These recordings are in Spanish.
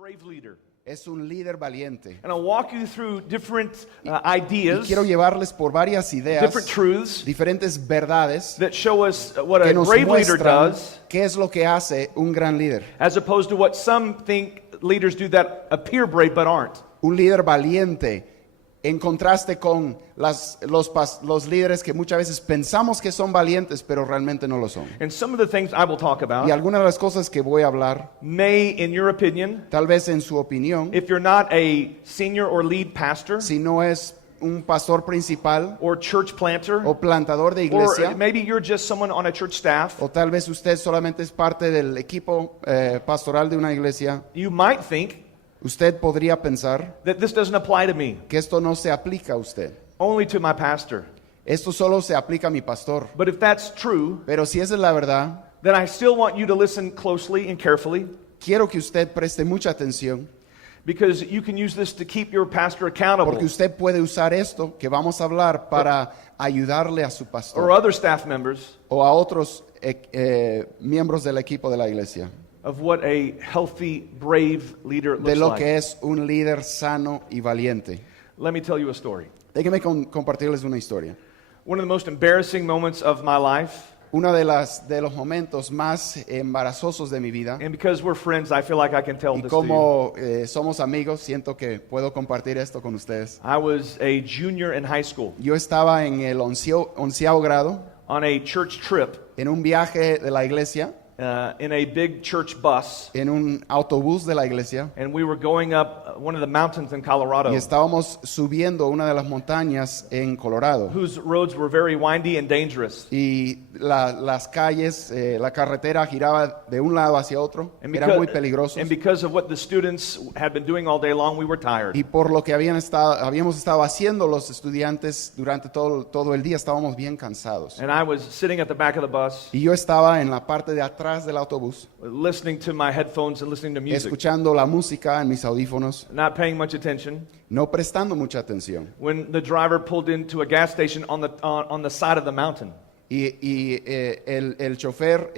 brave leader. Es un líder valiente. And I'll walk you through different Y ideas, quiero llevarles por varias ideas, different truths diferentes verdades that show us what que a nos brave leader muestran does, qué es lo que hace un gran líder. as opposed to what some think leaders do that appear brave but aren't. Un líder valiente, en contraste con los líderes que muchas veces pensamos que son valientes, pero realmente no lo son. And some of the things I will talk Y about algunas de las cosas que voy a hablar, may, in your opinion, tal vez en su opinión, if you're not a senior or lead pastor si no es un pastor principal or church planter, o plantador de or iglesia, maybe you're just someone on a church staff, o tal vez usted solamente es parte del equipo pastoral de una iglesia, you might think usted podría pensar that this doesn't apply to me, que esto no se aplica a usted. only to my pastor. Esto solo se aplica a mi pastor. But if that's true, Pero si esa es la verdad, then I still want you to listen closely and carefully, quiero que usted preste mucha atención, because you can use this to keep your pastor accountable, porque usted puede usar esto que vamos a hablar para ayudarle a su or pastor other staff members, o a otros miembros del equipo de la iglesia, of what a healthy, brave leader de looks lo like. que es un líder sano y valiente. Let me tell you a story. Déjenme compartirles una historia. One of the most embarrassing moments of my life, Uno de los momentos más embarazosos de mi vida, and because we're friends, I feel like I can tell y this to you. como somos amigos, siento que puedo compartir esto con ustedes. I was a junior in high school Yo estaba en el onceavo grado, on a church trip en un viaje de la iglesia, in a big church bus, en un autobús de la iglesia, and we were going up one of the mountains in Colorado, y estábamos subiendo una de las montañas en Colorado. whose roads were very windy and dangerous. Y las calles, la carretera giraba de un lado hacia otro, And eran muy peligrosos. because of what the students had been doing all day long, we were tired. Y por lo que habíamos estado haciendo los estudiantes durante todo el día, estábamos bien cansados. And I was sitting at the back of the bus, Y yo estaba en la parte de atrás del autobús, listening to my headphones and listening to music, escuchando la música en mis audífonos, not paying much attention, no prestando mucha atención. when the driver pulled into a gas station on the side of the mountain. Y el chofer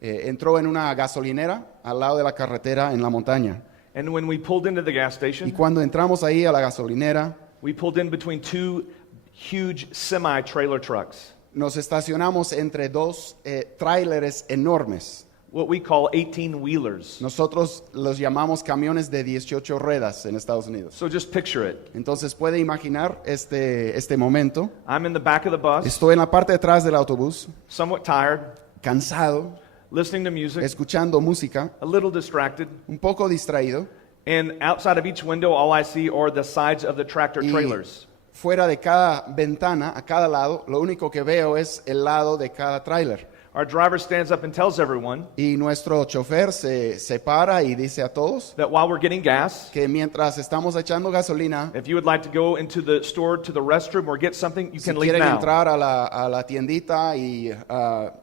entró en una gasolinera al lado de la carretera en la montaña. And when we pulled into the gas Y station, cuando entramos ahí a la gasolinera, we pulled in between two huge semi-trailer trucks, nos estacionamos entre dos tráileres enormes. what we call 18-wheelers. Nosotros los llamamos camiones de 18 ruedas en Estados Unidos. So just picture it. Entonces puede imaginar este momento. I'm in the back of the bus, Estoy en la parte de atrás del autobús, somewhat tired, cansado, listening to music, escuchando música, a little distracted, un poco distraído. and outside of each window, all I see are the sides of the tractor Y trailers. fuera de cada ventana, a cada lado, lo único que veo es el lado de cada tráiler. Our driver stands up and tells everyone Y nuestro chofer se para y dice a todos that while we're getting gas, que mientras estamos echando gasolina, if you would like to go into the store to the restroom or get something, you si can leave quieren now. entrar a la tiendita y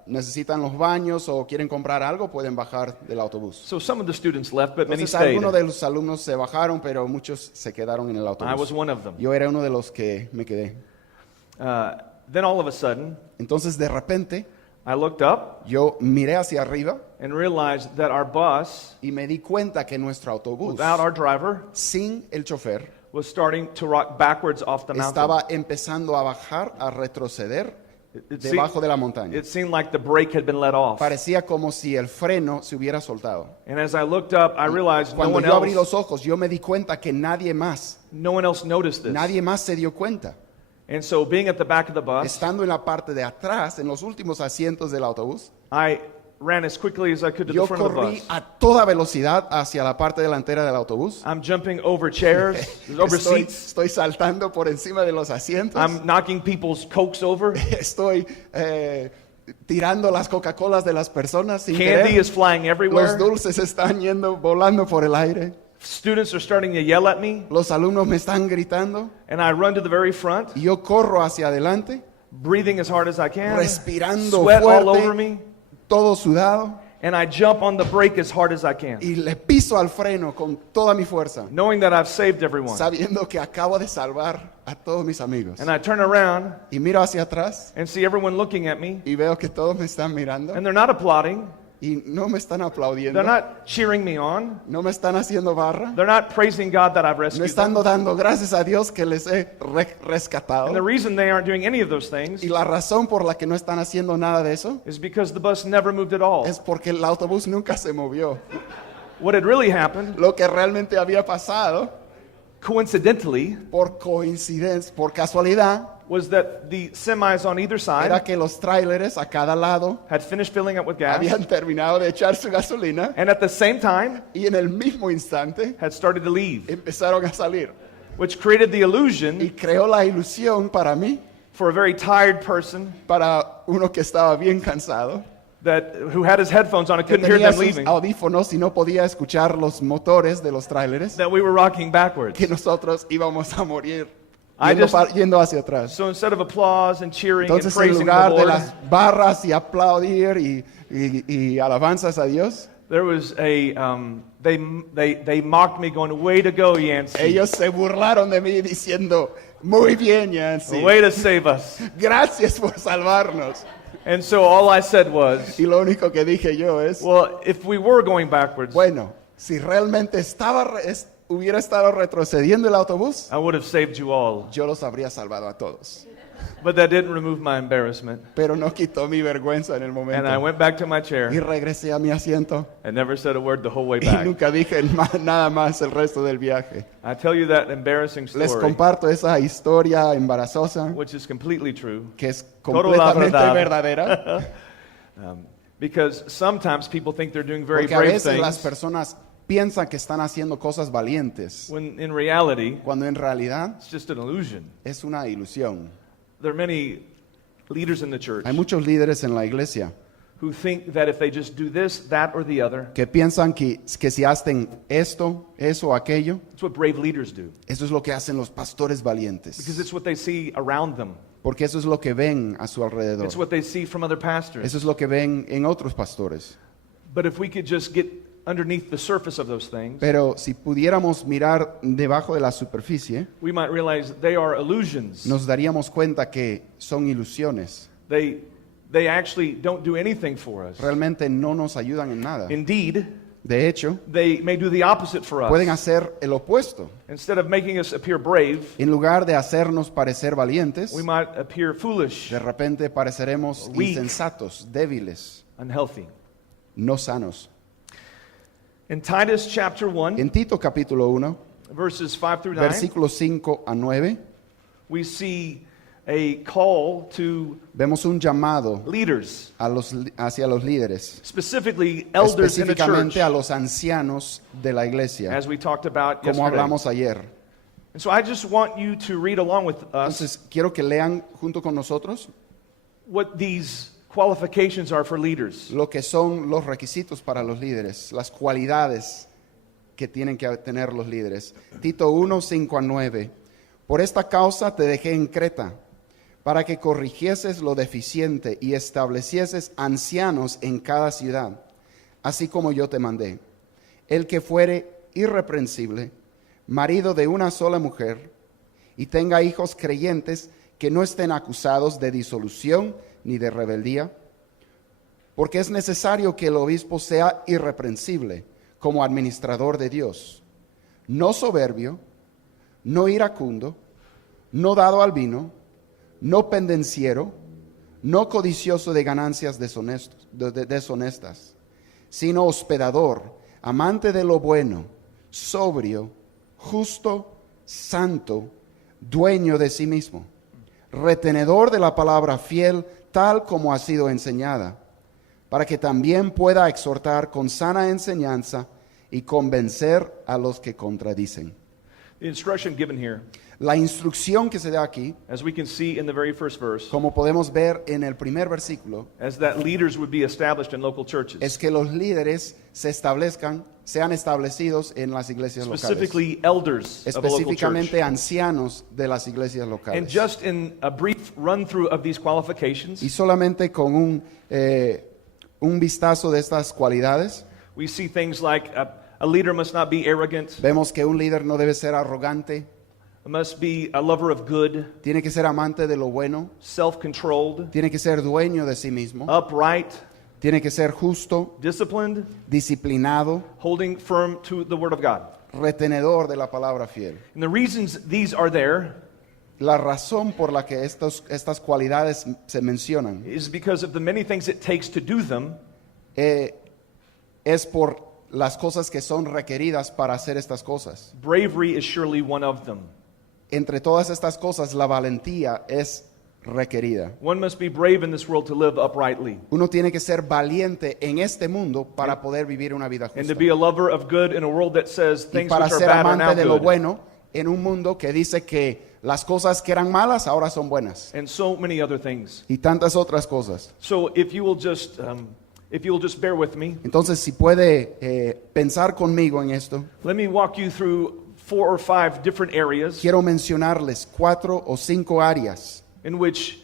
necesitan los baños o quieren comprar algo, pueden bajar del autobús. So some of the students left, but many Entonces stayed. algunos de los alumnos se bajaron, pero muchos se quedaron en el I was autobús. one of them. Yo era uno de los que me quedé. Then all of a sudden, Entonces de repente I looked up yo miré hacia arriba and realized that our bus, y me di cuenta que nuestro autobús, without our driver, sin el chofer, was starting to rock backwards off the mountain. estaba empezando a bajar, a retroceder It debajo de la montaña. It seemed like the brake had been let off. Parecía como si el freno se hubiera soltado. And as I looked up, I realized Cuando yo abrí los ojos, yo me di cuenta que nadie más noticed this. se dio cuenta. And so being at the back of the bus, Estando en la parte de atrás, en los últimos asientos del autobús, I ran as quickly as I could to the yo front of the corrí bus. a toda velocidad hacia la parte delantera del autobús. I'm jumping over chairs, over seats. Estoy saltando por encima de los asientos. I'm knocking people's Cokes over. Estoy tirando las Coca-Colas de las personas sin Candy querer. is flying Los everywhere. dulces están volando por el aire. Students are starting to yell at me. Los alumnos me están gritando. And I run to the very front, Y yo corro hacia adelante, breathing as hard as I can, respirando sweat all over fuerte, me, todo sudado. and I jump on the brake as hard as I can, Y le piso al freno con toda mi fuerza, knowing that I've saved everyone. sabiendo que acabo de salvar a todos mis amigos. And I turn around Y miro hacia atrás and see everyone looking at me, y veo que todos me están mirando. and they're not applauding. y no me están aplaudiendo, They're not cheering me on. no me están haciendo barra, They're not praising God that I've no rescued están them. dando gracias a Dios que les he And the rescatado. reason they aren't doing any of those things Y la razón por la que no están haciendo nada de eso is because the bus never moved at all. es porque el autobús nunca se movió. What had really happened, Lo que realmente había pasado, coincidentally, por coincidencia, por casualidad, was that the semis on either side era que los tráileres a cada lado had finished filling up with gas, habían terminado de echar su gasolina and at the same time y en el mismo instante had started to leave, empezaron a salir. which created the Y illusion creó la ilusión para mí, for a very tired person para uno que estaba bien cansado, that who had his headphones on and que couldn't hear tenía them sus leaving, audífonos y no podía escuchar los motores de los tráileres, that we were rocking backwards. que nosotros íbamos a morir I yendo, just- yendo hacia atrás. So instead of applause and cheering and Entonces, en praising the lugar de Lord, las barras y aplaudir y alabanzas a Dios, there was they mocked me, going, "Way to go, Yancey! ellos se burlaron de mí diciendo, muy bien, Yancy, Way to save us!" gracias por salvarnos. And so all I said was, Y lo único que dije yo es, "Well, if we were going backwards, bueno, si realmente hubiera estado retrocediendo el autobús, I would have saved you all." yo los habría salvado a todos. But that didn't remove my embarrassment. Pero no quitó mi vergüenza en el And I momento. went back to my Y chair regresé a mi asiento and never said a word the whole way y back. nunca dije nada más el resto del viaje. I tell you that embarrassing Les story, comparto esa historia embarazosa which is completely true, que es Toda la completamente verdad. verdadera, because sometimes people think they're doing very porque a brave veces las things, personas piensan que están haciendo cosas valientes, when in reality, cuando en realidad it's just an illusion. es una ilusión. There are many leaders in the church Hay muchos líderes en la iglesia who think that if they just do this, that, or the other, que piensan que si hacen esto, eso, aquello, it's what brave leaders do. eso es lo que hacen los pastores Because valientes, it's what they see around them. porque eso es lo que ven a su alrededor, It's what they see from other pastors. eso es lo que ven en otros pastores. But if we could just get underneath the surface of those things, Pero si pudiéramos mirar debajo de la superficie, we might realize they are illusions. nos daríamos cuenta que son ilusiones. They actually don't do anything for us. Realmente no nos ayudan en nada. Indeed, De hecho, they may do the opposite for pueden us. hacer el opuesto. Instead of making us appear brave, En lugar de hacernos parecer valientes, we might appear foolish, de repente pareceremos Weak. insensatos, débiles, unhealthy. no sanos. In Titus chapter 1, En Tito capítulo 1, verses 5 through 9, versículos 5 a 9, we see a call to vemos un llamado leaders, hacia los líderes, specifically elders in the church, específicamente a los ancianos de la iglesia, as we talked about como yesterday. hablamos ayer. And so I just want you to read along with us Entonces, quiero que lean junto con nosotros what these qualifications are for leaders. lo que son los requisitos para los líderes, las cualidades que tienen que tener los líderes. Tito 1, 5 a 9. Por esta causa te dejé en Creta, para que corrigieses lo deficiente y establecieses ancianos en cada ciudad, así como yo te mandé. El que fuere irreprensible, marido de una sola mujer, y tenga hijos creyentes que no estén acusados de disolución ni de rebeldía, porque es necesario que el obispo sea irreprensible como administrador de Dios, no soberbio, no iracundo, no dado al vino, no pendenciero, no codicioso de ganancias deshonestas, sino hospedador, amante de lo bueno, sobrio, justo, santo, dueño de sí mismo, retenedor de la palabra fiel, tal como ha sido enseñada, para que también pueda exhortar con sana enseñanza y convencer a los que contradicen. The instruction given here, La instrucción que se da aquí, as we can see in the very first verse, como podemos ver en el primer versículo, as that leaders would be established in local churches, es que los líderes sean establecidos en las iglesias locales, specifically elders of a local church. específicamente ancianos de las iglesias And locales. just in a brief run-through of these qualifications, Y solamente con un vistazo de estas cualidades, we see things like a leader must not be arrogant, vemos que un líder no debe ser arrogante, must be a lover of good, tiene que ser amante de lo bueno, self-controlled, tiene que ser dueño de sí mismo, upright, Tiene que ser justo, disciplined, disciplinado, holding firm to the Word of God. retenedor de la palabra fiel. And the reasons these are there La razón por la que estas cualidades se mencionan is because of the many things it takes to do them, es por las cosas que son requeridas para hacer estas cosas. bravery is surely one of them. Entre todas estas cosas, la valentía es requerida. One must be brave in this world to live uprightly, Uno tiene que ser valiente en este mundo para poder vivir una vida and to justa. be a lover of good in a world that says Y things para which are ser bad are now amante de lo good. bueno en un mundo que dice que las cosas que eran malas ahora son buenas. And so many other things. Y tantas otras cosas. So if you will just bear with me, Entonces, si puede pensar conmigo en esto, let me walk you through 4 or 5 different areas quiero mencionarles 4 o 5 áreas in which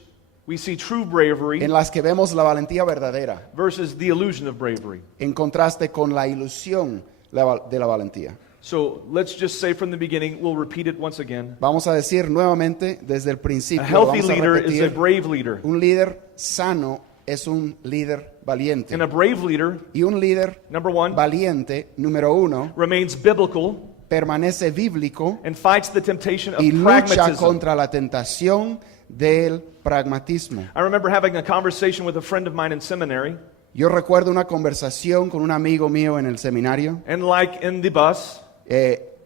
we see true bravery en las que vemos la valentía verdadera, versus the illusion of bravery. en contraste con la ilusión de la valentía. So let's just say from the beginning, we'll repeat it once again. Vamos a decir nuevamente desde el A principio, healthy vamos a leader is a repetir, brave leader. un líder sano es un líder valiente. And a brave leader, Y un líder number 1, valiente, número 1, remains biblical permanece bíblico and fights the temptation of y lucha pragmatism. contra la tentación del pragmatismo. I remember having a conversation with a friend of mine in seminary, Yo recuerdo una conversación con un amigo mío en el seminario, and like in the bus,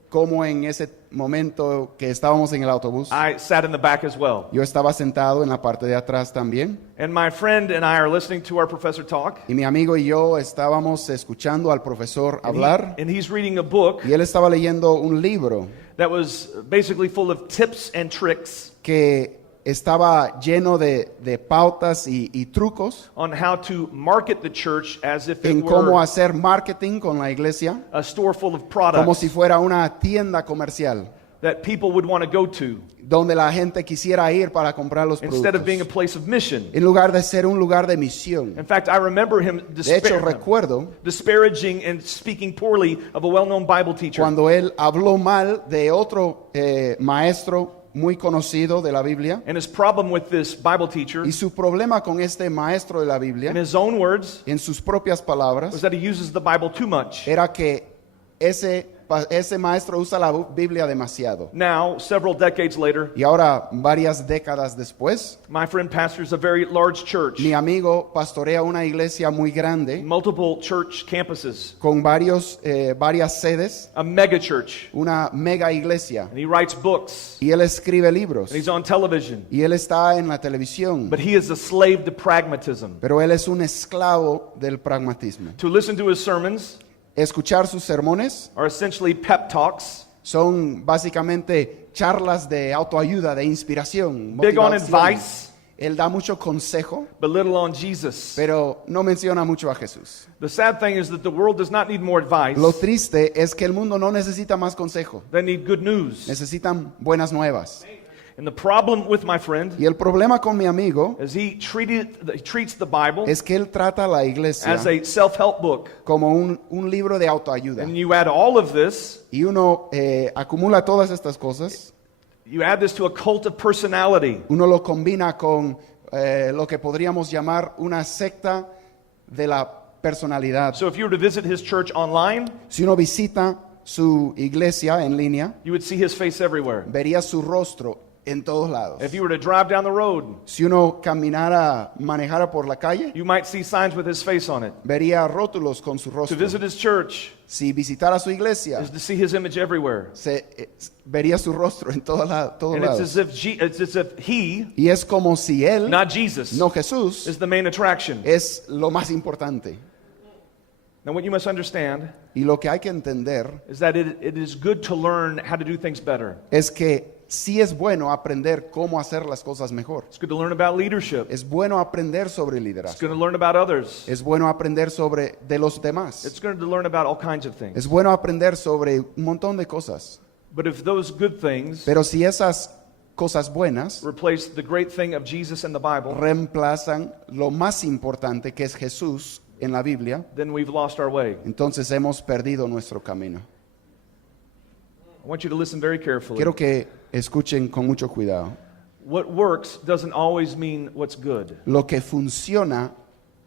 como en ese momento que estábamos en el autobús, I sat in the back as well. yo estaba sentado en la parte de atrás también, And my friend and I are listening to our professor talk. y mi amigo y yo estábamos escuchando al profesor hablar, And he's reading a book y él estaba leyendo un libro that was basically full of tips and tricks que estaba lleno de pautas y trucos on how to market the church as if it en cómo were hacer marketing con la iglesia, a store full of como products si fuera una tienda comercial that people would want to go to donde la gente quisiera ir para comprar los instead of being a productos, place of mission. en lugar de ser un lugar de misión. In fact, I remember him De hecho, recuerdo disparaging and speaking poorly of a well-known Bible teacher. cuando él habló mal de otro maestro muy conocido de la Biblia, And his problem with this Bible teacher, y su problema con este maestro de la in Biblia, his own words, en sus propias was palabras, that he uses the Bible too much. era que ese maestro usa la Biblia demasiado. Now, several decades later, Y ahora, varias décadas después, my friend pastors a very large church, mi amigo pastorea una iglesia muy grande multiple church campuses, con varias sedes, a mega church, una mega iglesia. and he writes books, Y él escribe libros. and he's on television. Y él está en la televisión. But he is a slave to pragmatism. Pero él es un esclavo del pragmatismo. To listen to his sermons Escuchar sus sermones are essentially pep talks, son básicamente charlas de autoayuda, de inspiración, big on motivación. advice, Él da mucho consejo, but little on Jesus. pero no menciona mucho a Jesús. The sad thing is that the world does not need more advice. Lo triste es que el mundo no necesita más consejo, They need good news. necesitan buenas nuevas. And the problem with my friend Y el problema con mi amigo is he treats the Bible es que él trata a la iglesia as a self-help book. como un libro de autoayuda. And you add all of this, Y uno acumula todas estas cosas, you add this to a cult of personality. uno lo combina con lo que podríamos llamar una secta de la personalidad. So if you were to visit his church online, Si uno visita su iglesia en línea, you would see his face everywhere. vería su rostro en todos lados. If you were to drive down the road, Si uno manejara por la calle, you might see signs with his face on it. vería rótulos con su To rostro. visit his church Si visitara su iglesia, is to see his image everywhere. vería su rostro en todos And it's lados. as if he, Y es como si él, not Jesus, no Jesús, is the main attraction. es lo más importante. Now what you must understand Y lo que hay que entender is that it is good to learn how to do things better. es que sí es bueno aprender cómo hacer las cosas mejor. It's good to learn about leadership. Es bueno aprender sobre It's liderazgo. good to learn about others. Es bueno aprender sobre de los demás. It's good to learn about all kinds of things. Es bueno aprender sobre un montón de cosas. But if those good things Pero si esas cosas buenas replace the great thing of Jesus and the Bible, reemplazan lo más importante que es Jesús en la Biblia, then we've lost our way. entonces hemos perdido nuestro camino. I want you to listen very carefully. Quiero que escuchen con mucho cuidado. What works doesn't always mean what's good. Lo que funciona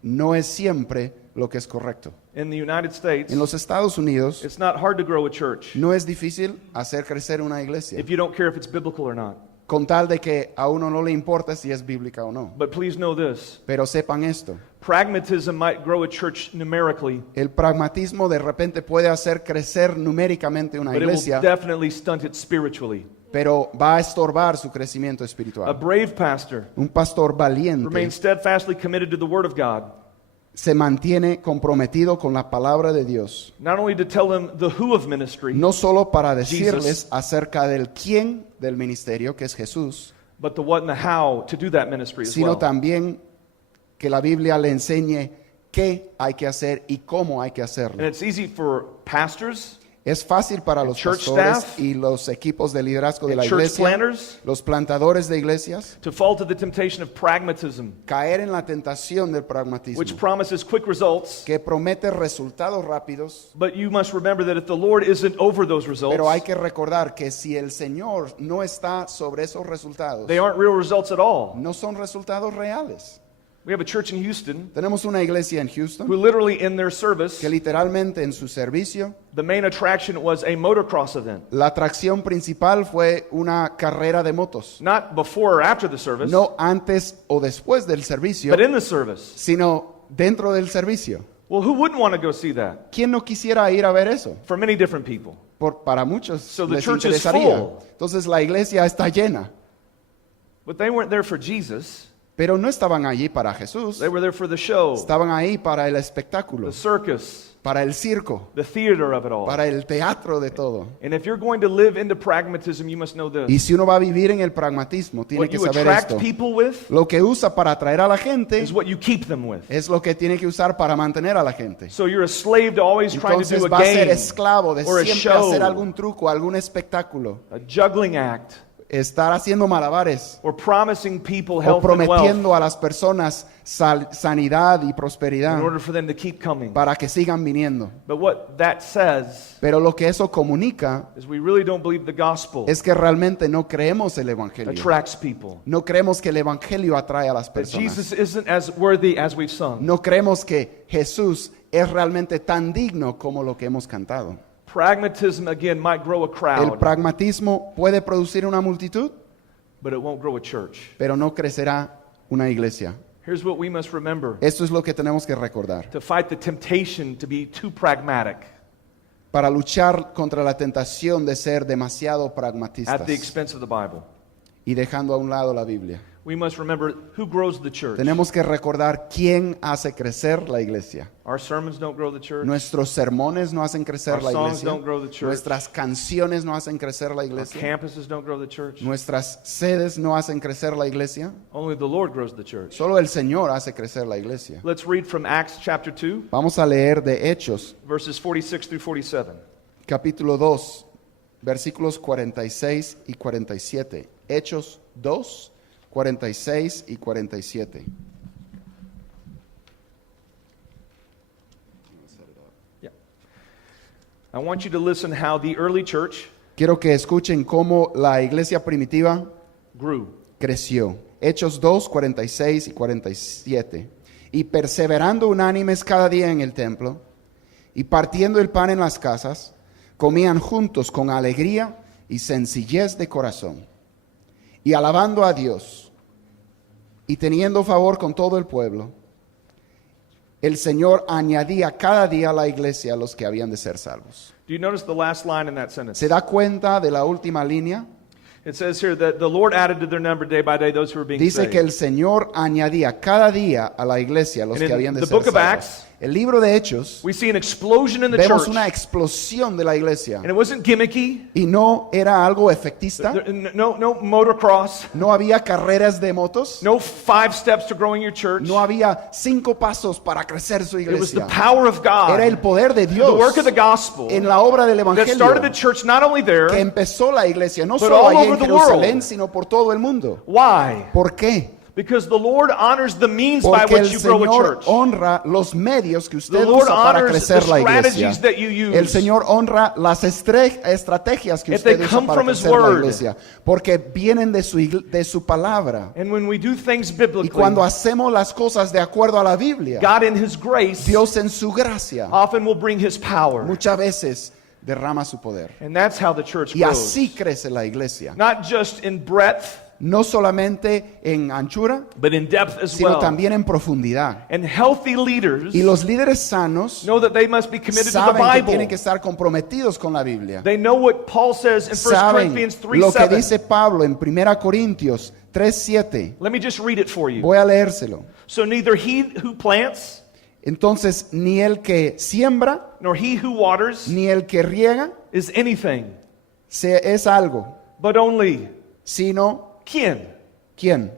no es siempre lo que es correcto. In the United States, En los Estados Unidos it's not hard to grow a church no es difícil hacer crecer una iglesia, if you don't care if it's biblical or not. con tal de que a uno no le importa si es bíblica o no. But please know this. Pero sepan esto, Pragmatism might grow a church numerically, el pragmatismo de repente puede hacer crecer numéricamente una but it will iglesia, definitely stunt it spiritually. pero va a estorbar su crecimiento A espiritual. brave pastor Un pastor valiente remains steadfastly committed to the Word of God, se mantiene comprometido con la palabra de Dios, not only to tell them the who of ministry, no solo para decirles acerca del quién del ministerio, que es Jesús, but the what and the how to do that ministry as sino well. también que la Biblia le enseñe qué hay que hacer y cómo hay que And hacerlo. it's easy for pastors, Es fácil para los church pastores staff, y los equipos de liderazgo de and la church iglesia, planters los plantadores de iglesias, to fall to the temptation of pragmatism, caer en la tentación del which pragmatismo, promises quick results. que promete resultados rápidos, But you must remember that if the Lord isn't over those pero hay results, que recordar que si el Señor no está sobre esos resultados, they aren't real results at all. no son resultados reales. We have a church in Houston Tenemos una iglesia en who Houston literally in their service, que literalmente en su servicio, the main attraction was a motocross event. la atracción principal fue una carrera de motos. Not before or after the service, No antes o después del servicio, but in the service. sino dentro del servicio. Well, who wouldn't want to go see that? ¿Quién no quisiera ir a ver eso? For many different people. Para muchos So the les church is interesaría. full. Entonces la iglesia está llena, But they weren't there for Jesus. pero no estaban allí para Jesús, They were there for the show, estaban ahí para el espectáculo, the circus, para el circo, the theater of it all. para el teatro de todo. And if you're going to live into pragmatism, you must know Y this. si uno va a vivir en el pragmatismo, tiene What que you saber attract esto. people with Lo que usa para atraer a la gente is what you keep them with. es lo que tiene que usar para mantener a la gente. So you're a slave to always trying to Entonces do a va a ser game, esclavo de or a siempre show. hacer algún truco, algún espectáculo, a juggling act, estar haciendo malabares or promising people o health and wealth prometiendo a las personas sanidad y in prosperidad order for them to keep coming. para que sigan viniendo. But what that says Pero lo que eso comunica is we really don't believe the gospel es que realmente no creemos el evangelio. attracts people. No creemos que el evangelio atrae a las That personas. Jesus isn't as worthy as we've sung. No creemos que Jesús es realmente tan digno como lo que hemos cantado. Pragmatism, again, might grow a El crowd, pragmatismo puede producir una multitud, but it won't grow a church. pero no crecerá una iglesia. Here's what we must remember. Esto es lo que tenemos que recordar. To fight the temptation to be too pragmatic Para luchar contra la tentación de ser demasiado at pragmatistas the expense of the Bible, y dejando a un lado la Biblia. we must remember who grows the church. Tenemos que recordar quién hace crecer la iglesia. Our sermons don't grow the church. Nuestros sermones no hacen crecer Our la songs iglesia. don't grow the church. Nuestras canciones no hacen crecer la Our iglesia. campuses don't grow the church. Nuestras sedes no hacen crecer la iglesia. Only the Lord grows the church. Solo el Señor hace crecer la iglesia. Let's read from Acts chapter 2, Vamos a leer de Hechos, verses 46 through 47. capítulo 2, versículos 46 y 47. Hechos 2, 46 y 47. Yeah. I want you to listen how the early church Quiero que escuchen cómo la iglesia primitiva grew. creció. Hechos 2, 46 y 47. Y perseverando unánimes cada día en el templo, y partiendo el pan en las casas, comían juntos con alegría y sencillez de corazón, y alabando a Dios, y teniendo favor con todo el pueblo. El Señor añadía cada día a la iglesia a los que habían de ser salvos. Do you notice the last line in that sentence? ¿Se da cuenta de la última línea? It says here that the Lord added to their number day by day those who were being Dice saved. que el Señor añadía cada día a la iglesia a los And que in habían de the ser book of salvos. Acts, El libro de Hechos, We see an explosion in the vemos church. una explosión de la iglesia. And it wasn't gimmicky. Y no era algo efectista. No motocross. No había carreras de motos. No 5 steps to growing your church. No había 5 pasos para crecer su It was the iglesia. power of God. Era el poder de The Dios work of the gospel en la obra del that evangelio started the church not only que there. empezó la iglesia no But solo all allí over en the Jerusalén, world. sino por todo el mundo. Why? ¿Por qué? Because the Lord honors the means by Porque el which you grow a Señor church. honra los medios que usted The Lord usa para honors crecer the la iglesia. strategies that you use. El Señor honra las estrategias que If usted they usa come para from His crecer la word. iglesia. Porque vienen de su palabra. And when we do things Y biblically, cuando hacemos las cosas de acuerdo a la Biblia, God in His grace Dios en su gracia often will bring His power. muchas veces derrama su poder. And that's how the church Y grows. así crece la iglesia. Not just in breadth, No solamente en anchura, but in depth as sino well. también en profundidad. And healthy leaders Y los líderes sanos know that they must be committed to the saben que Bible. tienen que estar comprometidos con la Biblia. They know what Paul says in 1 Saben Corinthians lo que 3:7. dice Pablo en 1 Corintios 3:7. Let me just read it for you. Voy a leérselo. So neither he who plants, Entonces, ni el que siembra, nor he who waters ni el que riega is anything, es algo, but only sino ¿quién? ¿quién?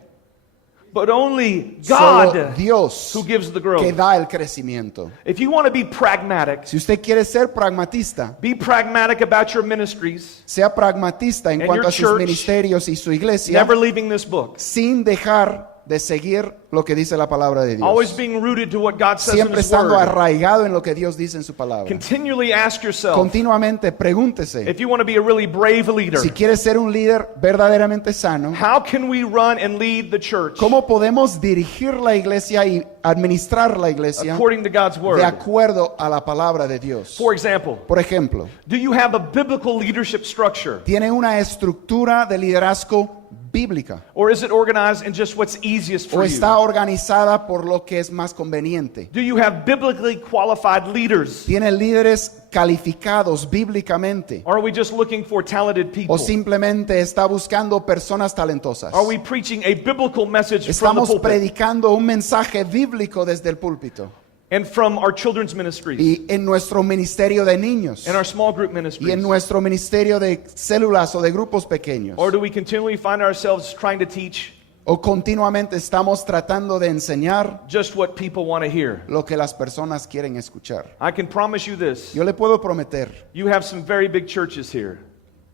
But only Solo God Dios who gives the que growth. da el crecimiento. If you want to be pragmatic, Si usted quiere ser pragmatista, be pragmatic about your ministries, sea pragmatista en And cuanto your a sus church, ministerios y su iglesia, never leaving this book. sin dejar de seguir lo que dice la palabra de Always Dios. being rooted to what God says in Siempre His estando Word. arraigado en lo que Dios dice en su palabra. Continually ask yourself, Continuamente pregúntese, if you want to be a really brave leader, si quiere ser un líder verdaderamente sano, how can we run and lead the church ¿cómo podemos dirigir la iglesia y administrar la iglesia according to God's Word? de acuerdo a la palabra de Dios? For example, Por ejemplo, do you have a biblical leadership structure? ¿tiene una estructura de liderazgo bíblica? Or is it organized in just what's easiest ¿O for está you? organizada por lo que es más conveniente? Do you have biblically qualified leaders? ¿Tiene líderes calificados bíblicamente? Or are we just looking for talented people? ¿O simplemente está buscando personas talentosas? Are we preaching a biblical message from the Estamos pulpit predicando un mensaje bíblico desde el púlpito and from our children's ministries y en nuestro ministerio de niños and our small group y en ministries? nuestro ministerio de células o de grupos pequeños? Or do we continually find ourselves trying to teach ¿O continuamente estamos tratando de enseñar just what people want to hear? lo que las personas quieren escuchar? I can promise you this. Yo le puedo prometer, You have some very big churches here.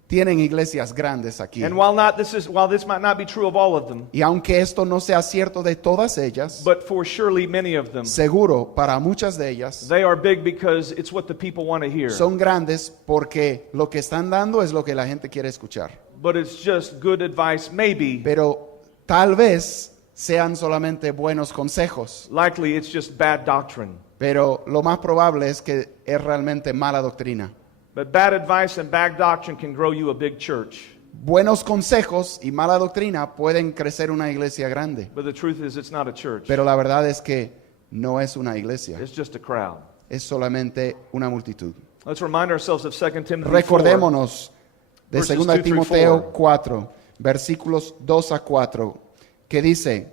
tienen iglesias grandes aquí. And while this might not be true of all of them, Y aunque esto no sea cierto de todas ellas, but for surely many of them, seguro para muchas de ellas they are big because it's what the people want to hear. son grandes porque lo que están dando es lo que la gente quiere escuchar. But it's just good advice, maybe. Pero tal vez sean solamente buenos consejos, Likely it's just bad doctrine. pero lo más probable es que es realmente mala doctrina. But bad advice and bad doctrine can grow you a big church. Buenos consejos y mala doctrina pueden crecer una iglesia grande, But the truth is, it's not a church. pero la verdad es que no es una iglesia, It's just a crowd. es solamente una multitud. Let's remind ourselves of 2 Timothy 4. Recordémonos de Verses 2 2 through Timoteo 4. 4, versículos 2 a 4, que dice,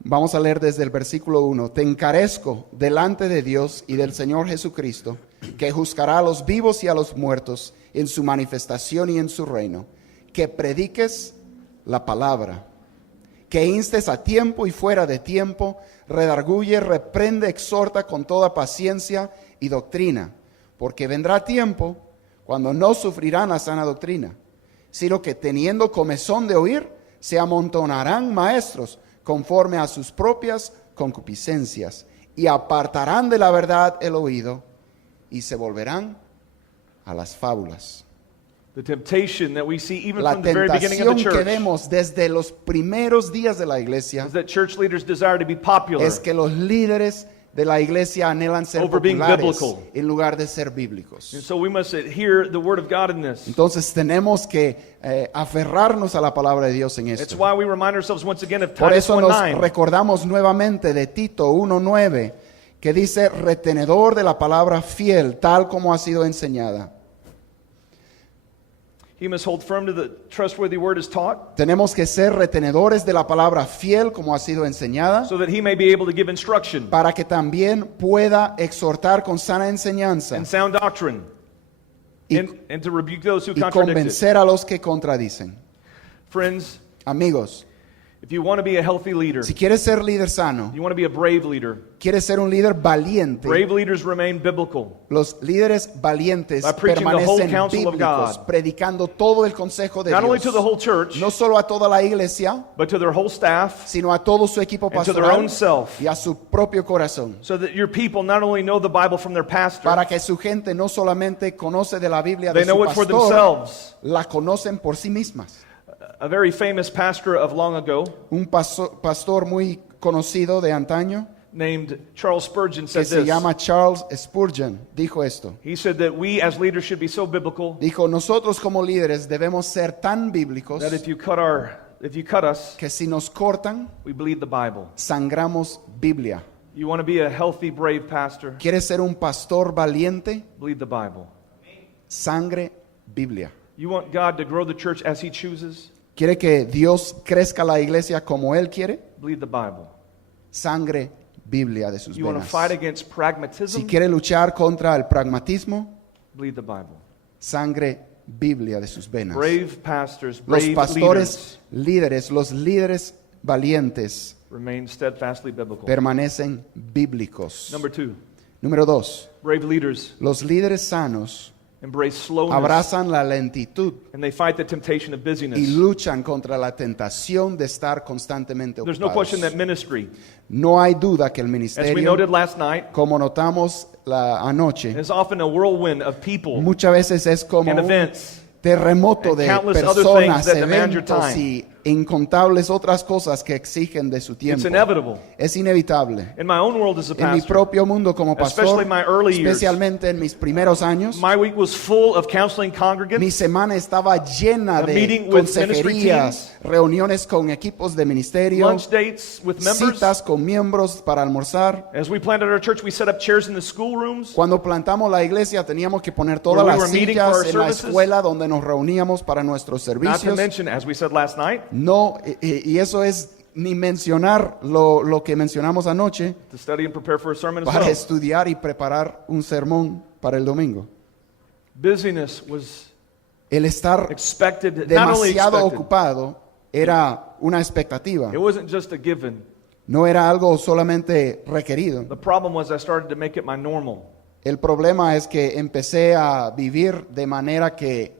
vamos a leer desde el versículo 1, te encarezco delante de Dios y del Señor Jesucristo, que juzgará a los vivos y a los muertos en su manifestación y en su reino, que prediques la palabra, que instes a tiempo y fuera de tiempo, redarguye, reprende, exhorta con toda paciencia y doctrina, porque vendrá tiempo cuando no sufrirán la sana doctrina, sino que teniendo comezón de oír, se amontonarán maestros conforme a sus propias concupiscencias, y apartarán de la verdad el oído, y se volverán a las fábulas. The temptation that we see even La from the very beginning of tentación the que church vemos desde los primeros días de la iglesia is that church leaders desire to be popular es que los líderes de la iglesia anhelan ser over being populares biblical. en lugar de ser bíblicos. And so we must adhere the word of God in this. Entonces tenemos que aferrarnos a la palabra de Dios en It's esto. why we remind ourselves once again of Por Titus eso nos 1:9. recordamos nuevamente de Tito 1:9, que dice, retenedor de la palabra fiel, tal como ha sido enseñada. He must hold firm to the trustworthy word as taught, Tenemos que ser retenedores de la palabra fiel, como ha sido enseñada, so that he may be able to give instruction para que también pueda exhortar con sana enseñanza and sound doctrine, y, and to rebuke those who y contradict it. convencer a los que contradicen. Friends, Amigos, If you want to be a healthy leader, Si quieres ser líder sano, you want to be a brave leader. quieres ser un líder valiente, Brave leaders remain biblical. los líderes valientes By preaching the whole permanecen counsel of bíblicos, God. predicando todo el consejo de Not only to Dios. the whole church, No solo a toda la iglesia, but to their whole staff sino a todo su equipo and to their pastoral own self, y a su propio corazón. so that your people not only know the Bible from their pastor, Para que su gente no solamente conoce de la Biblia de they know su it for pastor, themselves. la conocen por sí mismas. A very famous pastor of long ago Un pastor muy conocido de antaño named Charles Spurgeon que said se this. llama Charles Spurgeon dijo esto. He said that we as leaders should be so biblical Dijo, nosotros como líderes debemos ser tan bíblicos that if you cut us, que si nos cortan, we bleed the Bible. sangramos Biblia. You want to be a healthy, brave pastor? ¿Quieres ser un pastor valiente? Bleed the Bible. Sangre Biblia. You want God to grow the church as He chooses? ¿Quiere que Dios crezca la iglesia como Él quiere? Bleed the Bible. Sangre Biblia de sus You want to venas. fight against pragmatism? Si quiere luchar contra el pragmatismo, Bleed the Bible. sangre Biblia de sus venas. Brave pastors, Los brave pastores leaders líderes, los líderes valientes remain steadfastly biblical. permanecen bíblicos. Number 2, Número 2, brave leaders los líderes sanos embrace slowness abrazan la lentitud and they fight the temptation of y busyness. luchan contra la tentación de estar constantemente There's no question that ocupados. ministry, No hay duda que el as we ministerio, noted last night, como notamos anoche, is often a whirlwind of people muchas veces es como and un events. terremoto and de countless other personas, things that demand your eventos time. y incontables otras cosas que exigen de su It's tiempo. inevitable. Es inevitable. In my own world as a En mi pastor, propio mundo como pastor, especially my early years, especialmente en mis primeros años, my week was full of counseling mi congregants, semana estaba llena A meeting de with ministry consejerías, reuniones con equipos de ministerio, lunch dates with members. citas con miembros para almorzar. As we planted our church, we set up chairs in the schoolrooms. Cuando plantamos la iglesia teníamos que poner todas Where we las were meeting for sillas our en la services. escuela donde nos reuníamos para nuestros Not to servicios. mention, as we said last night, No, y eso es ni mencionar lo que mencionamos anoche to study and prepare for a sermon as para well. estudiar y preparar un sermón para el domingo. Busyness was El estar expected, not only demasiado expected, ocupado era una expectativa, it wasn't just a given. no era algo solamente requerido. The problem was I started to make it my normal. El problema es que empecé a vivir de manera que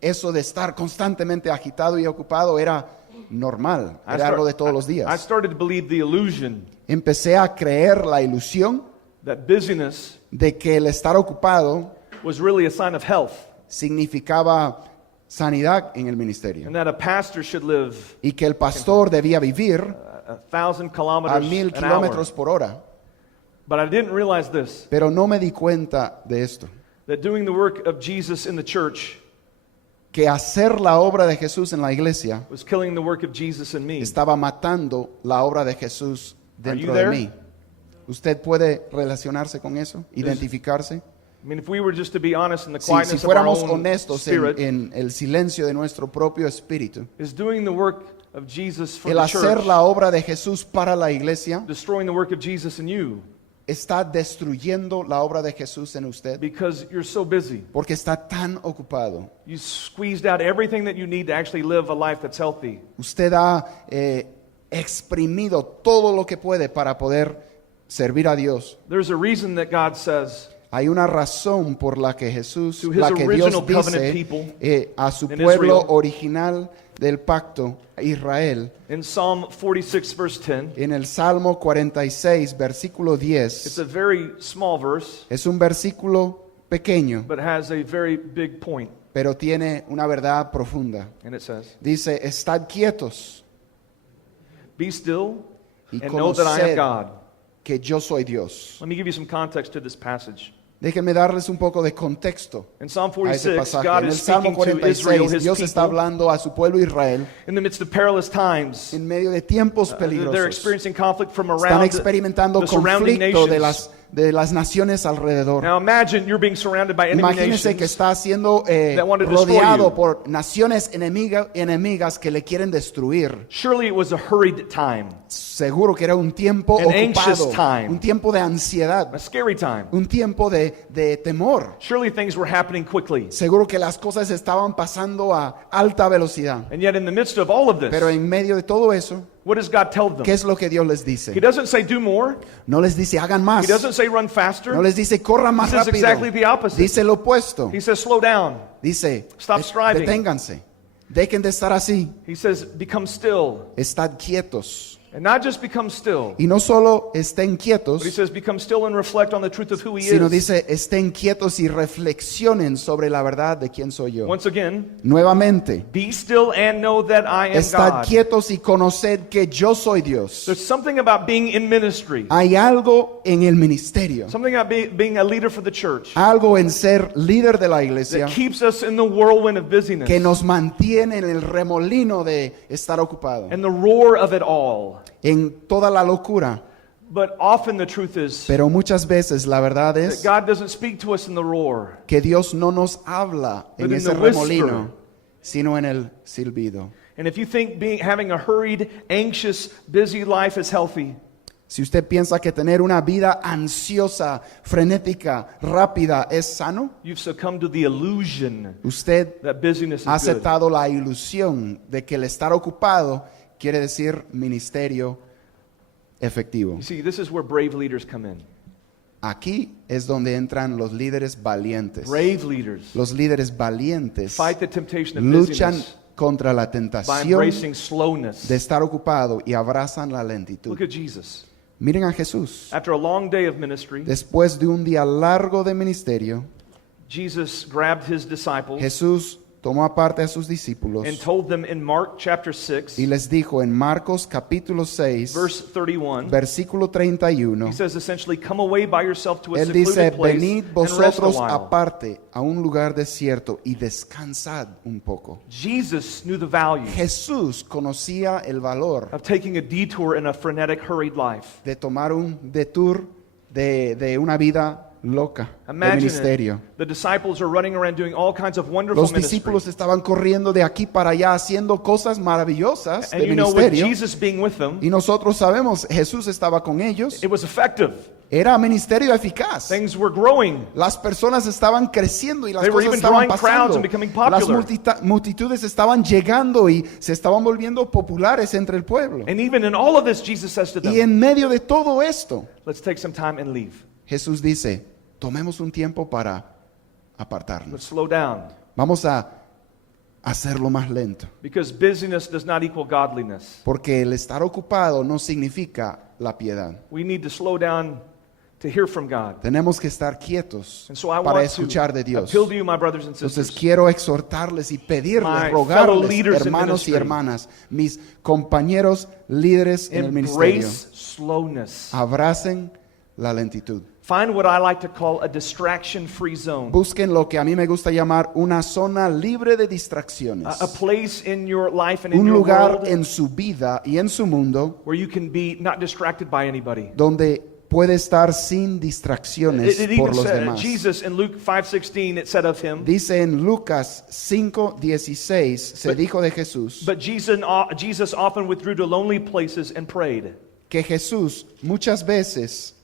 eso de estar constantemente agitado y ocupado era normal, I era algo de start- todos los I días. started to believe the illusion Empecé a creer la ilusión that busyness de que el estar ocupado was really a sign of health significaba sanidad en el ministerio and that a pastor should live y que el pastor debía vivir a 1,000 a kilometers 1000 an hour. kilómetros por hora. But I didn't realize this, Pero no me di cuenta de esto, that doing the work of Jesus in the church que hacer la obra de Jesús en la iglesia was killing the work of Jesus in me. estaba matando la obra de Jesús dentro you de there? mí. ¿Usted puede relacionarse con eso? ¿Identificarse? I mean, if we were just to be honest in the Si quietness of our fuéramos own honestos spirit, en el silencio de nuestro propio espíritu, is doing the work of Jesus for el the hacer church, la obra de Jesús para la iglesia destroying the work of Jesus in you está destruyendo la obra de Jesús en usted because you're so busy. porque está tan ocupado. You squeezed out everything that you need to actually live a life that's healthy. Usted ha exprimido todo lo que puede para poder servir a Dios. There's a reason that God says, Hay una razón por la que Jesús, To his la que Dios original covenant dice people a su in pueblo Israel. original del pacto, Israel, in Psalm 46, verse 10, en el Salmo 46, versículo it's 10, a very small verse, es un versículo pequeño, but has a very big point. pero tiene una verdad profunda. And it says, Dice, estad quietos Be still y and know that I am conoced God. que yo soy Dios. Let me give you some context to this passage. Déjenme darles un poco de contexto In Psalm a ese 46, pasaje. God En el is Salmo speaking to Israel, 46, his Dios está people, hablando a su pueblo Israel in the midst of perilous times. en medio de tiempos They're peligrosos. experiencing conflict from Están around experimentando the surrounding conflicto de nations. de las naciones alrededor. Now imagine you're being surrounded by enemy Imagínese que nations. está siendo that want to destroy rodeado you. por naciones enemigas que le quieren destruir. Surely it was a hurried time, Seguro que era un tiempo An anxious ocupado, time. un tiempo de ansiedad, a scary time. un tiempo de temor. Surely things were happening quickly. Seguro que las cosas estaban pasando a alta velocidad. And yet in the midst of all of Pero this, en medio de todo eso, what does God tell them? ¿qué es lo que Dios les He dice? doesn't say do more. No les dice hagan más. He doesn't say run faster. No les dice corran más He says rápido. exactly the opposite. Dice lo opuesto. He says slow down. Dice, Stop striving. deténganse. Dejen de estar así. He says become still. Estad quietos. And not just become still, Y no solo estén quietos, but he says become still and reflect on the truth of who he sino is. dice estén quietos y reflexionen sobre la verdad de quién soy yo. Once again, Nuevamente, be still and know that I am estad God. quietos y conoced que yo soy Dios. There's something about being in ministry, Hay algo en el ministerio, something about being a leader for the church algo en ser líder de la iglesia that keeps us in the whirlwind of busyness que nos mantiene en el remolino de estar ocupado, and the roar of it all. en toda la locura. But often the truth is Pero muchas veces la verdad that es God doesn't speak to us in the roar, que Dios no nos habla But en in ese the whisper. remolino, sino en el silbido. and if you think having a hurried, anxious, busy life is healthy, Si usted piensa que tener una vida ansiosa, frenética, rápida es sano, you've succumbed to the illusion usted that busyness ha is good. aceptado la ilusión de que el estar ocupado quiere decir ministerio efectivo. You see, this is where brave leaders come in. Aquí es donde entran los líderes valientes. Brave leaders Los líderes valientes fight the temptation of luchan busyness contra la by tentación embracing slowness. de estar ocupado y abrazan la lentitud. Look at Jesus. Miren a Jesús. After a long day of ministry, Después de un día largo de ministerio, Jesus grabbed his disciples Jesús tomó aparte a sus discípulos and told them in Mark chapter 6, y les dijo en Marcos capítulo 6, verse 31, versículo 31, he says essentially, come away by yourself to a él dice, secluded place venid and rest a vosotros while. aparte a un lugar desierto y descansad un poco. Jesus knew the value Jesús conocía el valor of taking a detour in a frenetic, hurried life. de tomar un detour de una vida loca de Imagine ministerio. it. The disciples are running around doing all kinds of wonderful Los ministry. discípulos estaban corriendo de aquí para allá haciendo cosas maravillosas And de you know, with ministerio. Jesus being with them, Y nosotros sabemos, Jesús estaba con ellos. it was effective. Era ministerio eficaz. Things were growing. Las personas estaban creciendo y las They were cosas even estaban drawing crowds pasando. and becoming Las popular. multitudes estaban llegando y se estaban volviendo populares entre el pueblo. And even in all of this, Jesus says to Y them, en medio de todo esto, let's take some time and leave. Jesús dice, tomemos un tiempo para Let's apartarnos. slow down. Vamos a hacerlo más lento. Because busyness does not equal godliness. Porque el estar ocupado no significa la piedad. We need to slow down to hear from God. Tenemos que estar quietos And so I para want escuchar de to Dios. appeal to you, my brothers and Entonces sisters. quiero exhortarles y My pedirles, fellow rogarles, leaders in hermanos y ministry. hermanas, mis compañeros líderes en el ministerio, Embrace slowness. abracen la lentitud. Find what I like to call a distraction-free zone. Busquen lo que a mí me gusta llamar una zona libre de distracciones. A place in your life and in Un your lugar world en su vida y en su mundo where you can be not distracted by anybody. donde puede estar sin distracciones It por even los said, demás. Jesus in Luke 5:16, it said of him, Dice en Lucas 5:16, se dijo de Jesús, but Jesus often withdrew to lonely places and prayed. que Jesús muchas veces,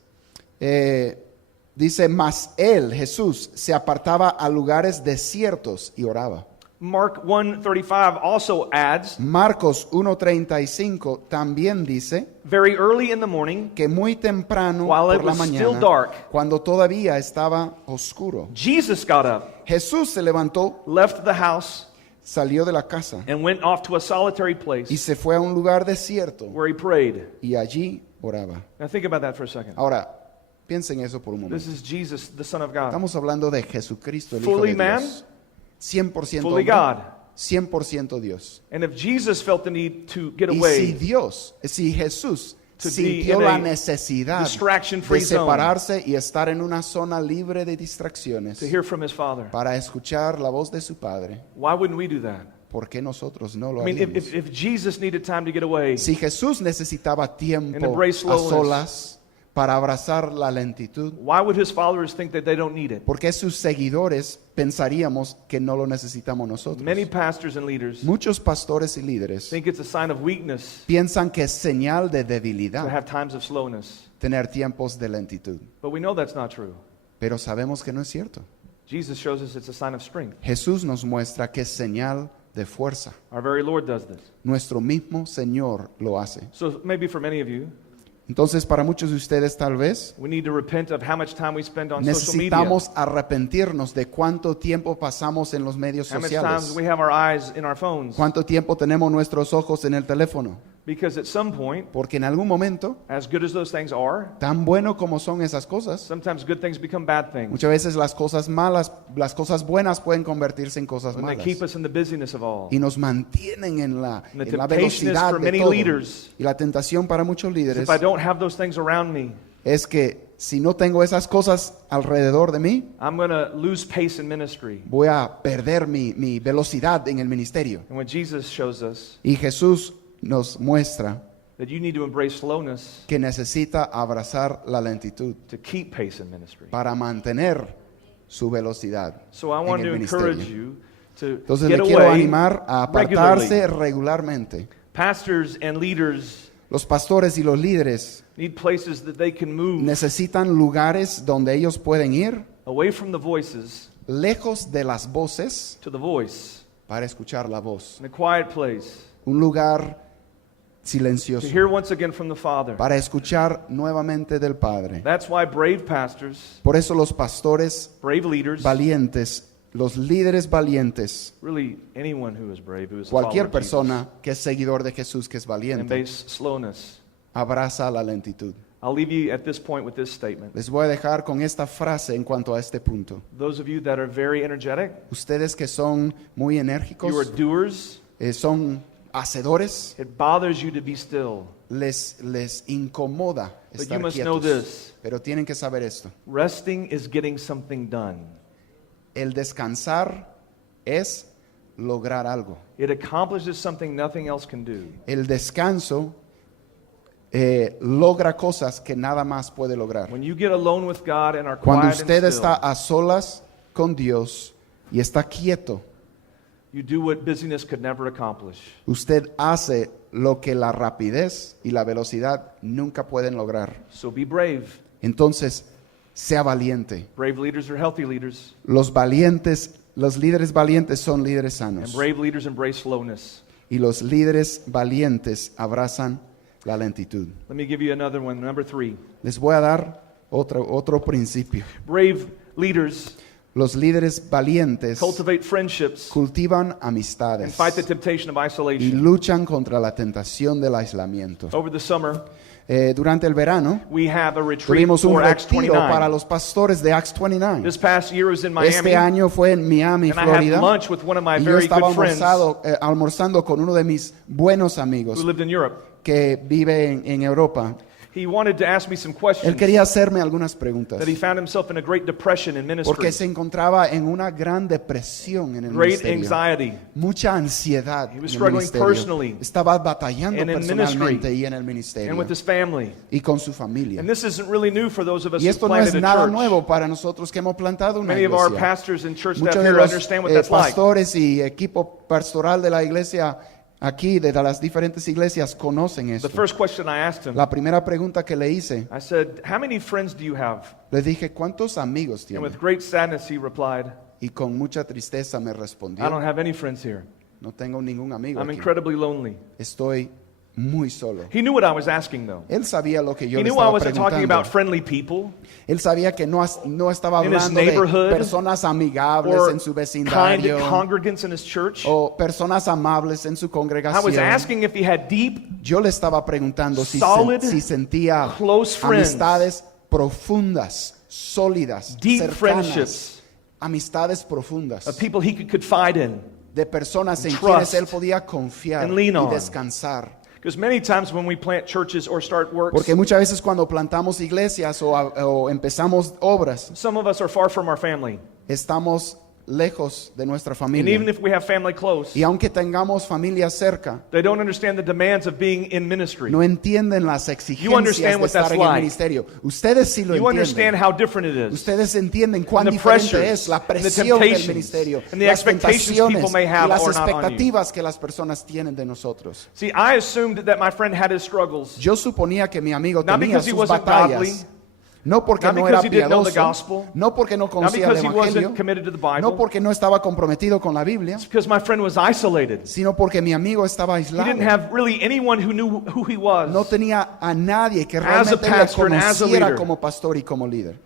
dice, mas él, Jesús, se apartaba a lugares desiertos y oraba. Mark 1:35 also adds, Marcos 1:35 también dice very early in the morning, que muy temprano While it por la was still mañana, dark, cuando todavía estaba oscuro, Jesus got up, Jesús se levantó, left the house, salió de la casa and went off to a solitary y place se fue a un lugar desierto where he prayed. y allí oraba. Now think about that for a second. Ahora, piensen eso por un This momento. is Jesus, the Son of God. Estamos hablando de Jesucristo, el Hijo Fully de man, Dios. 100% fully hombre, God. 100% Dios. And if Jesus felt the need to get Y si away, Dios, si Jesús To be sintió in la a necesidad distraction-free de zone. separarse y estar en una zona libre de distracciones to hear from his Father, para escuchar la voz de su Padre, why wouldn't we do that? ¿por qué nosotros no lo I mean, haríamos? if Jesus needed time to get away, Si Jesús necesitaba And tiempo embrace a slowness. solas para abrazar la lentitud? Why would his followers think that they don't need it? Porque sus seguidores pensaríamos que no lo necesitamos nosotros. Many pastors and leaders Muchos pastores y líderes think it's a sign of weakness piensan que es señal de to debilidad have times of slowness. tener tiempos de lentitud. But we know that's not true. Pero sabemos que no es cierto. Jesus shows us it's a sign of strength. Jesús nos muestra que es señal de fuerza. Our very Lord does this. Nuestro mismo Señor lo hace. So maybe for many of you, Entonces, para muchos de ustedes tal vez we need to repent of how much time we spend on social media. necesitamos arrepentirnos de cuánto tiempo pasamos en los medios How much times sociales. we have our eyes in our phones. Cuánto tiempo tenemos nuestros ojos en el teléfono. Because at some point, Porque en algún momento, as good as those things are, tan bueno como son esas cosas, sometimes good things become bad things. muchas veces las cosas malas, las cosas buenas pueden convertirse en cosas When they malas. keep us in the busyness of all. Y nos mantienen en la And the en la temptation is velocidad for de many todo. leaders. Y la tentación para muchos líderes If I don't have those things around me, es que si no tengo esas cosas alrededor de mí, I'm going to lose pace in ministry. voy a perder mi velocidad en el ministerio. And when Jesus shows us Y Jesús nos muestra that you need to embrace slowness que necesita abrazar la lentitud to keep pace in ministry. para mantener su velocidad So I en want el to encourage ministerio. you to Entonces get le quiero away animar a apartarse regularly. regularmente. Pastors and leaders Los pastores y los líderes need places that they can move necesitan lugares donde ellos pueden ir away from the voices lejos de las voces to the voice, para escuchar la voz. in a quiet place, Un lugar to silencioso hear once again from the Father. para escuchar nuevamente del Padre. That's why brave pastors, Por eso los pastores brave leaders, valientes, los líderes valientes, really anyone who is brave, who is a cualquier follower of Jesus, persona que es seguidor de Jesús, que es valiente, embrace slowness. abraza la lentitud. I'll leave you at this point with this statement. Les voy a dejar con esta frase en cuanto a este punto. Those of you that are very energetic, Ustedes que son muy you are enérgicos, doers, son hacedores, it bothers you to be still. les incomoda But you estar must know quietos. this. Pero tienen que saber esto. Resting is getting something done. El descansar es lograr algo. It accomplishes something nothing else can do. El descanso logra cosas que nada más puede lograr. When you get alone with God and are Cuando quiet usted and está still, a solas con Dios y está quieto, you do what busyness could never accomplish. usted hace lo que la rapidez y la velocidad nunca pueden lograr. So be brave. Entonces, sea valiente. Brave leaders are healthy leaders, Los valientes, los líderes valientes son líderes and sanos. brave leaders embrace slowness. Y los líderes valientes abrazan la lentitud. Let me give you another one, number 3. Les voy a dar otro principio. Brave leaders Los líderes valientes cultivate friendships cultivan and amistades fight the temptation of y isolation. luchan contra la tentación del aislamiento. Over the summer, Durante el verano we have a retreat tuvimos un for Acts retiro para 29. los pastores de Acts 29. This past year was in Este Miami, año fue en Miami, and I had Florida. lunch with one of my Y yo very estaba good friends almorzando con uno de mis buenos amigos who lived in Europe. que vive en Europa. He wanted to ask me some Él questions quería hacerme algunas preguntas that he found himself in a great depression in porque ministry, se encontraba en una gran depresión en el great ministerio. anxiety, Mucha ansiedad He en was el struggling ministerio. personally Estaba batallando and in personalmente ministry y en el ministerio and with his family. y con su familia. And this isn't really new for those of us Y who esto no es planted a nada church. nuevo para nosotros que hemos plantado una Many of our iglesia. pastors and church staff Muchos de here los understand what that's like. pastores y equipo pastoral de la iglesia aquí, de las diferentes iglesias, conocen The esto. first question I asked him, La primera pregunta que le hice, I said, "How many friends do you have?" le dije, ¿cuántos amigos And tiene? with great sadness, he replied, Y con mucha tristeza me "I don't respondió, have any friends here. no tengo ningún amigo I'm aquí. incredibly lonely." Estoy muy solo. He knew what I was asking, though. Él sabía lo que yo He le knew I estaba wasn't talking about preguntando. friendly people Él sabía que no estaba in his hablando de neighborhood personas amigables or en su kind vecindario congregants in his church. o personas amables en su I was congregación. asking if he had deep, Yo le estaba preguntando Solid, si sentía close friends. amistades profundas, sólidas, deep cercanas, friendships amistades profundas, of people he could confide in. de personas en trust quienes él podía confiar and lean y on. descansar. Because many times when we plant churches or start works, Porque muchas veces cuando plantamos iglesias o empezamos obras, some of us are far from our family. estamos lejos de nuestra And even familia. if we have family close, Y aunque tengamos familia cerca, they don't understand the demands of being in ministry. no entienden las exigencias understand de what estar that's en el like. ministerio. Ustedes sí lo You understand entienden. how different it is. Ustedes entienden cuán And the diferente pressures, es la and the presión del temptations, ministerio, and the las expectations tentaciones people may y have las or not on you. expectativas que las personas tienen de nosotros. See, I assumed that my friend had his struggles, Yo suponía que mi amigo Not tenía because he sus wasn't batallas, godly, no porque not no because era he didn't know the piadoso, gospel, no porque no not conocía el because he evangelio, wasn't committed to the Bible. no porque no estaba comprometido con la Biblia, It's because my friend was isolated. sino porque mi amigo estaba He aislado. didn't have really anyone who knew who he was. No tenía a nadie que As a realmente le pastor and as a conociera leader. como pastor y como líder.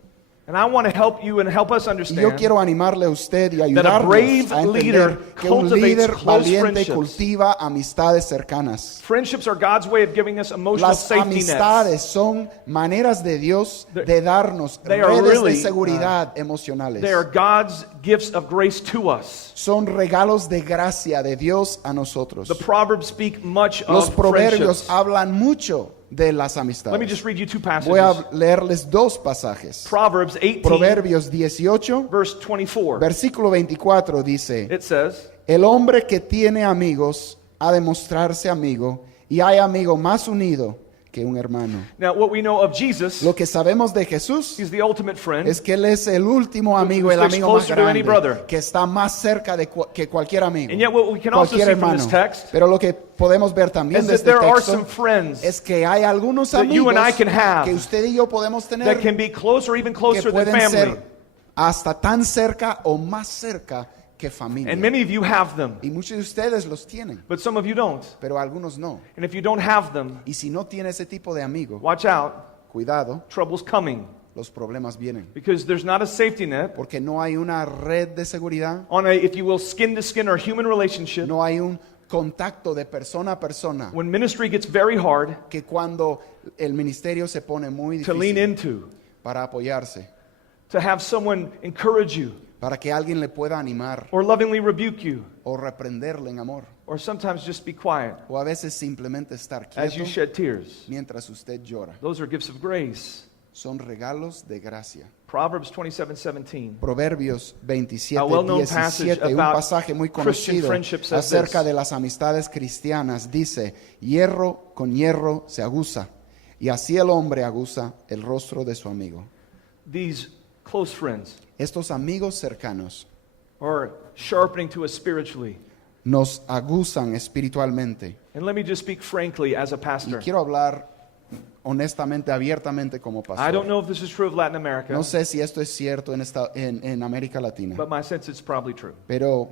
And I want to help you and help us Y yo understand quiero animarle a usted y a ayudarnos brave a entender leader que un cultivates líder close valiente friendships. cultiva amistades cercanas. friendships are God's way of giving us emotional Las safety nets. amistades son maneras de Dios de darnos they are redes really, de seguridad emocionales. They are God's gifts of grace to us. Son regalos de gracia de Dios a nosotros. The Proverbs speak much Los of proverbios friendships. hablan mucho de las Let me amistades. just read you two Voy a passages. leerles dos pasajes. Proverbs 18, Proverbios 18, verse 24. versículo 24 dice: It says, el hombre que tiene amigos ha de mostrarse amigo, y hay amigo más unido que un hermano. now what we know of Jesus, Lo que sabemos de Jesús he's the ultimate friend. es que Él es el último amigo, el sticks amigo más closer to any grande, brother. que está más cerca de que cualquier amigo, And yet what we can also cualquier see from hermano. this text Pero lo que podemos ver también is de that este there are texto some friends es que hay algunos that you amigos and I can have que usted y yo podemos tener that can be close or even que closer than pueden family. ser hasta tan cerca o más cerca que familia. And many of you have them, Y muchos de ustedes los tienen, but some of you don't. pero algunos no. And if you don't have them, Y si no tiene ese tipo de amigo, watch out, cuidado, trouble's coming. los problemas vienen. Because there's not a safety net Porque no hay una red de seguridad, on a, if you will, skin to skin or human relationship. no hay un contacto de persona a persona, When ministry gets very hard que cuando el ministerio se pone muy to lean difícil into, para apoyarse, to have someone encourage you para que alguien le pueda animar or lovingly rebuke you, o reprenderle en amor, or sometimes just be quiet o a veces simplemente estar as you quieto shed tears. mientras usted llora. Those are gifts of grace. Son regalos de gracia. Proverbs 27:17. Proverbios A 27, well-known passage 17, un about pasaje muy Christian conocido friendship says acerca this. de las amistades cristianas. Dice, hierro con hierro se aguza, y así el hombre aguza el rostro de su amigo. These close friends Estos amigos cercanos are sharpening to us spiritually. nos aguzan espiritualmente. And let me just speak frankly as a Y pastor. quiero hablar honestamente, abiertamente como I don't pastor. know if this is true of Latin America, No sé si esto es cierto en América Latina, but my sense it's probably true. pero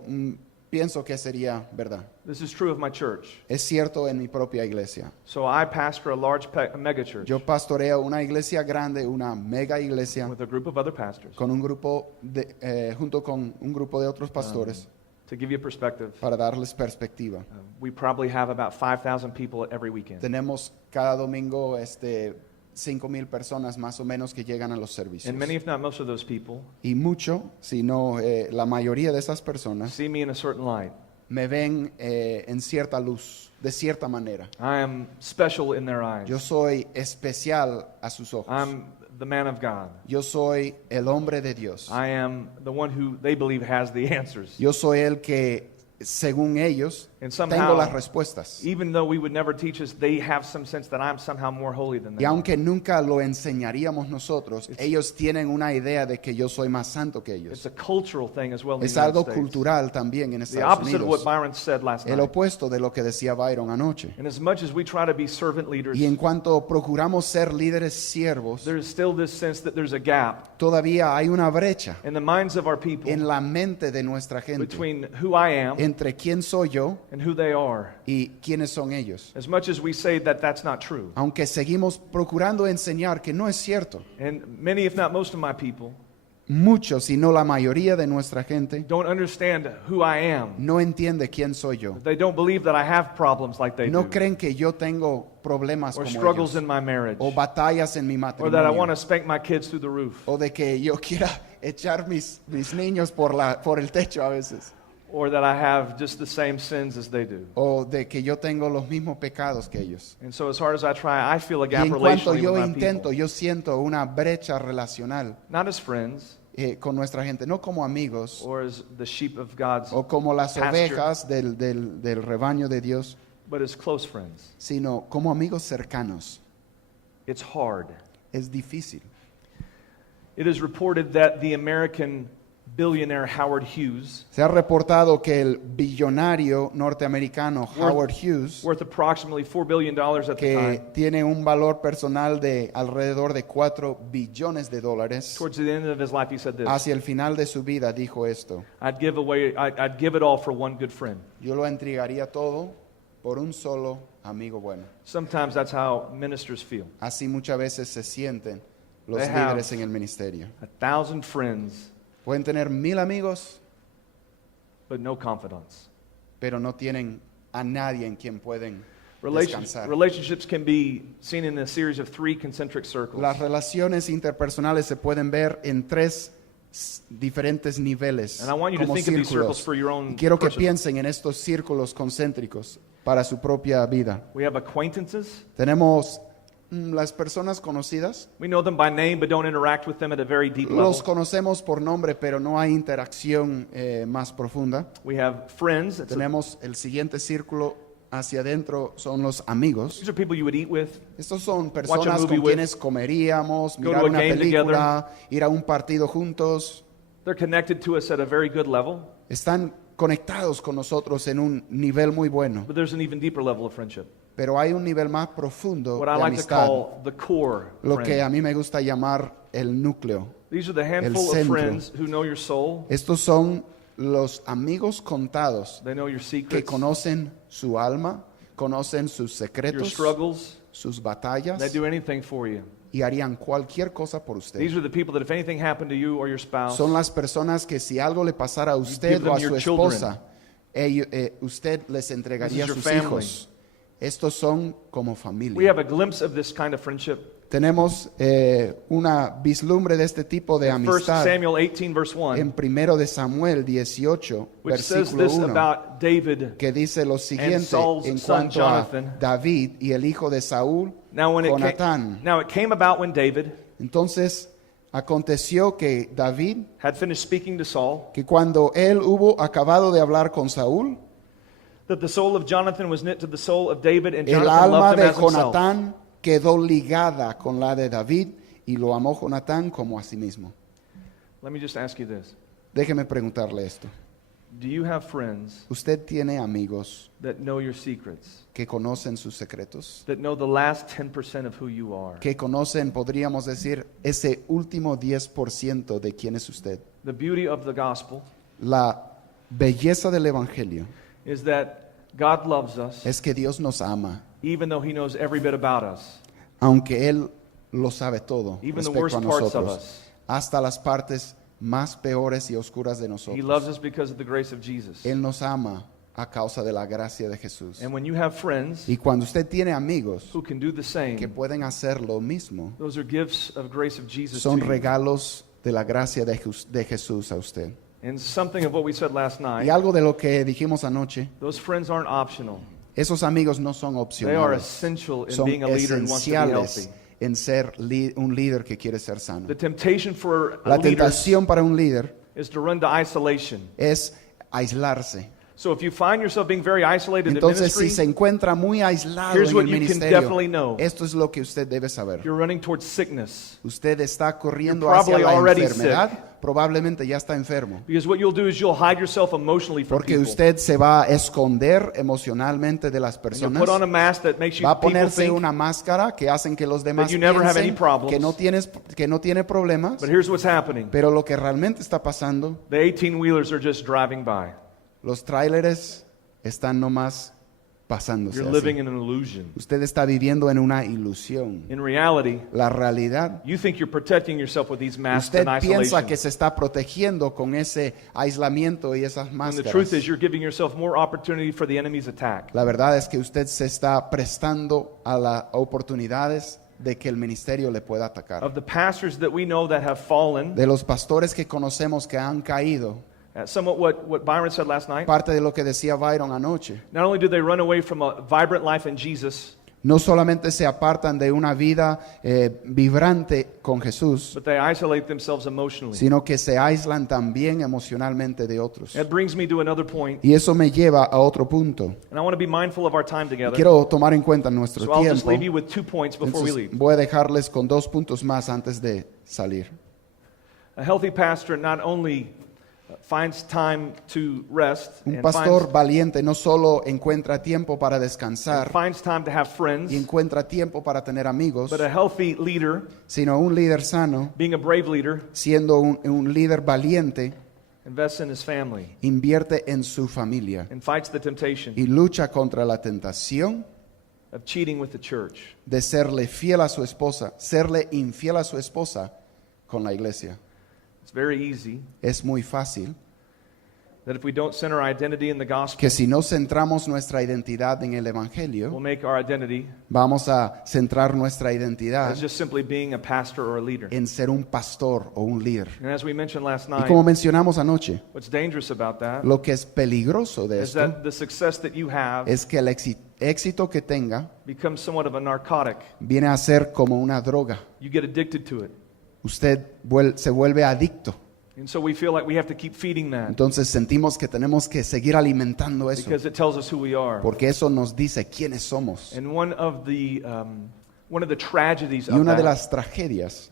pienso que sería verdad. This is true of my church. Es cierto en mi propia iglesia. So I pastor a large mega church Yo pastoreo una iglesia grande, una mega iglesia, with a group of other pastors. con un grupo junto con un grupo de otros pastores, To give you a perspective, para darles perspectiva. we probably have about 5,000 people every weekend. Tenemos cada domingo 5,000 personas más o menos que llegan a los servicios. And many, if not most of those people, Y mucho, si no la mayoría de esas personas, see me in a certain light. me ven en cierta luz, de cierta manera. I am special in their eyes. Yo soy especial a sus ojos. I'm the man of God. Yo soy el hombre de Dios. I am the one who they believe has the answers. Yo soy el que, según ellos, And tengo somehow, las respuestas. even though we would never teach us, they have some sense that I'm somehow more holy than Y them. aunque nunca lo enseñaríamos nosotros, ellos tienen una idea de que yo soy más santo que It's ellos. a cultural thing as well in the Es United algo States. cultural también en The Estados opposite of what Unidos. Byron said last El night. opuesto de lo que decía Byron anoche. And as much as we try to be servant leaders, Y en cuanto procuramos ser líderes siervos, there's still this sense that there's a gap todavía hay una brecha in the minds of our people en la mente de nuestra gente between who I am entre quién soy yo and who they are. y quiénes son ellos. As much as we say that that's not true. Aunque seguimos procurando enseñar que no es cierto. And many, if not most of my people, Muchos, si no la mayoría de nuestra gente, don't understand who I am. no entiende quién soy yo. They don't believe that I have problems like they No do. creen que yo tengo problemas Or como struggles ellos, in my marriage. o batallas en mi Or that I want matrimonio, to spank my kids through the roof. o de que yo quiera echar mis niños por el techo a veces. or that I have just the same sins as they do. o de que yo tengo los mismos pecados que ellos. And so as hard as I try, I feel a Y gap en cuanto relationally yo with my intento, people. yo siento una brecha relacional Not as friends con nuestra gente, no como amigos or as the sheep of God's, o como las pasture. ovejas del rebaño de Dios, but as close friends. sino como amigos cercanos. It's hard. Es difícil. It is reported that the American billionaire Howard Hughes, Se ha reportado que el billonario norteamericano Howard Hughes, worth approximately $4 billion at the que time, tiene un valor personal de alrededor de 4 billones de dólares, towards the end of his life, he said this: hacia el final de su vida dijo esto: I'd give it all for one good friend. yo lo entregaría todo por un solo amigo bueno. Sometimes that's how ministers feel. Así muchas veces se sienten los They have- líderes en el ministerio. 1,000 friends, Pueden tener 1000 amigos, but no confidants. pero no tienen a nadie en quien pueden descansar. Relationships can be seen in a series of 3 concentric circles. Las relaciones interpersonales se pueden ver en 3 diferentes niveles, And I want you to como think of these circles círculos. for your own Y quiero que personal. piensen en estos círculos concéntricos para su propia vida. We have acquaintances. Tenemos las personas conocidas. We know them by name, but don't interact with them at a very deep level. Los conocemos por nombre, pero no hay interacción más profunda. We have friends. Tenemos el siguiente círculo hacia adentro, son los amigos. These are people you would eat with. Estos son Watch a personas movie con with. quienes comeríamos, Go mirar to a una game película, ir a un partido juntos. They're connected to us at a very good level, Están conectados con nosotros en un nivel muy bueno, but there's an even deeper level of friendship. pero hay un nivel más profundo What de I like to amistad, call the core lo que friend. a mí me gusta llamar el núcleo. These are the handful of centro. friends who know your soul. Estos son los amigos contados They know your que secrets, conocen su alma, conocen sus your secretos, struggles. sus They batallas do anything for you. y harían cualquier cosa por usted. These are the people that if anything happened to you or your spouse, Son las personas que si algo le pasara a usted give o a them su your children. esposa, usted les entregaría This is your sus family. hijos. Estos son como we familia. have a glimpse of this kind of friendship. Tenemos una vislumbre de este tipo de In 1 amistad Samuel 18, verse 1, en 1 de Samuel 18, which says versículo this 1, about David. que dice lo siguiente Saul's en son cuanto a Jonathan. David y el hijo de Saúl, Now, Jonatán. it came about when David Entonces aconteció que David, had finished speaking to Saul, que cuando él hubo acabado de hablar con Saúl, that the soul of Jonathan was knit to the soul of David, and el Jonathan alma loved him de as himself. Jonatán quedó ligada con la de David y lo amó Jonatán como a sí mismo. Let me just ask you this. Déjeme preguntarle esto. Do you have friends ¿Usted tiene amigos that know your secrets, que conocen sus secretos? that know the last 10% of who you are? Que conocen, podríamos decir, ese último 10% de quién es usted. The beauty of the gospel La belleza del Evangelio is that God loves us, es que Dios nos ama, even though He knows every bit about us. aunque Él lo sabe todo Even the respecto worst a parts of nosotros, us. hasta las partes más peores y oscuras de He loves nosotros. us because of the grace of Jesus. Él nos ama a causa de la gracia de Jesús. And when you have friends Y cuando usted tiene amigos who can do the que same, pueden hacer lo mismo, those are gifts of grace of Jesus to son you. regalos de la gracia de Jesús a usted. And something of what we said last night, Y algo de lo que dijimos anoche, those friends aren't optional. esos amigos no son They are opcionales, essential in son being a leader and wants to be esenciales healthy. en ser un líder que quiere ser sano. The temptation for La leaders tentación para un líder is to run to isolation. es aislarse. So if you find yourself being very isolated in Entonces, si ministry, se encuentra muy aislado here's en what el you can ministerio, definitely know. esto es lo que usted debe saber. you're running towards sickness. Usted está corriendo You're hacia probably la already enfermedad, probablemente ya está enfermo. Because what you'll do is you'll hide yourself emotionally from Porque people. usted se va a esconder emocionalmente de las And you'll personas. put on a mask that makes you Va a people ponerse think. una máscara que hacen que los demás you never have any piensen problems. que no tiene problemas. But here's what's happening. Pero lo que realmente está pasando, The 18-wheelers are just driving by. los tráileres están nomás pasándose. You're así. living in an illusion. Usted está viviendo en una ilusión. In reality, La realidad, you think you're protecting yourself with these masks usted and piensa isolation. que se está protegiendo con ese aislamiento y esas And the truth is máscaras. you're giving yourself more opportunity for the enemy's attack. La verdad es que usted se está prestando a las oportunidades de que el ministerio le pueda atacar. Of the pastors that we know that have fallen, De los pastores que conocemos que han caído, Somewhat what Byron said last night. Parte de lo que decía Byron anoche. Not only did they run away from a vibrant life in Jesus, No solamente se apartan de una vida vibrante con Jesús, but they isolate themselves emotionally. sino que se aíslan también emocionalmente de otros. That brings me to another point, Y eso me lleva a otro punto. and I want to be mindful of our time together. Quiero tomar en cuenta nuestro So I'll just tiempo. leave you with 2 points before we Entonces, leave. voy a dejarles con 2 puntos más antes de salir. A healthy pastor not only finds time to rest Un and pastor valiente no solo encuentra tiempo para descansar finds time to have friends, y encuentra tiempo para tener amigos, but a healthy leader, sino un líder sano, being a brave leader, siendo un líder valiente, invests in his family invierte en su familia and fights the temptation y lucha contra la tentación of cheating with the church. de serle fiel a su esposa, serle infiel a su esposa con la iglesia. It's very easy Es muy fácil that if we don't center our identity in the gospel, que si no centramos nuestra identidad en el Evangelio, we'll make our identity vamos a centrar nuestra identidad as just simply being a pastor or a leader. en ser un pastor o un líder. And as we mentioned last Y night, como mencionamos anoche, what's dangerous about that lo que es peligroso de is esto that the success that you have es que el éxito que tenga becomes somewhat of a narcotic. viene a ser como una droga. You get addicted to it. Usted se vuelve adicto. And so we feel like we have to keep feeding that Entonces sentimos que tenemos que seguir alimentando eso, because it tells us who we are. porque eso nos dice quiénes somos. And one of the tragedies Y of una de that las tragedias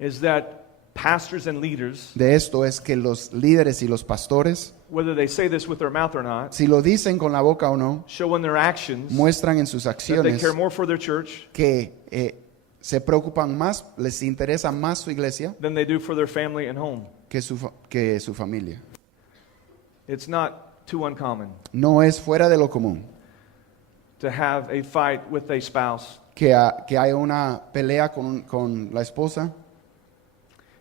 is that pastors and leaders, de esto es que los líderes y los pastores, whether they say this with their mouth or not, si lo dicen con la boca o no, show in their actions muestran en sus that they acciones care more for their church que se preocupan más, les interesa más su iglesia than they do for their family and home. que su familia. It's not too uncommon No es fuera de lo común to have a fight with a spouse. que haya una pelea con la esposa.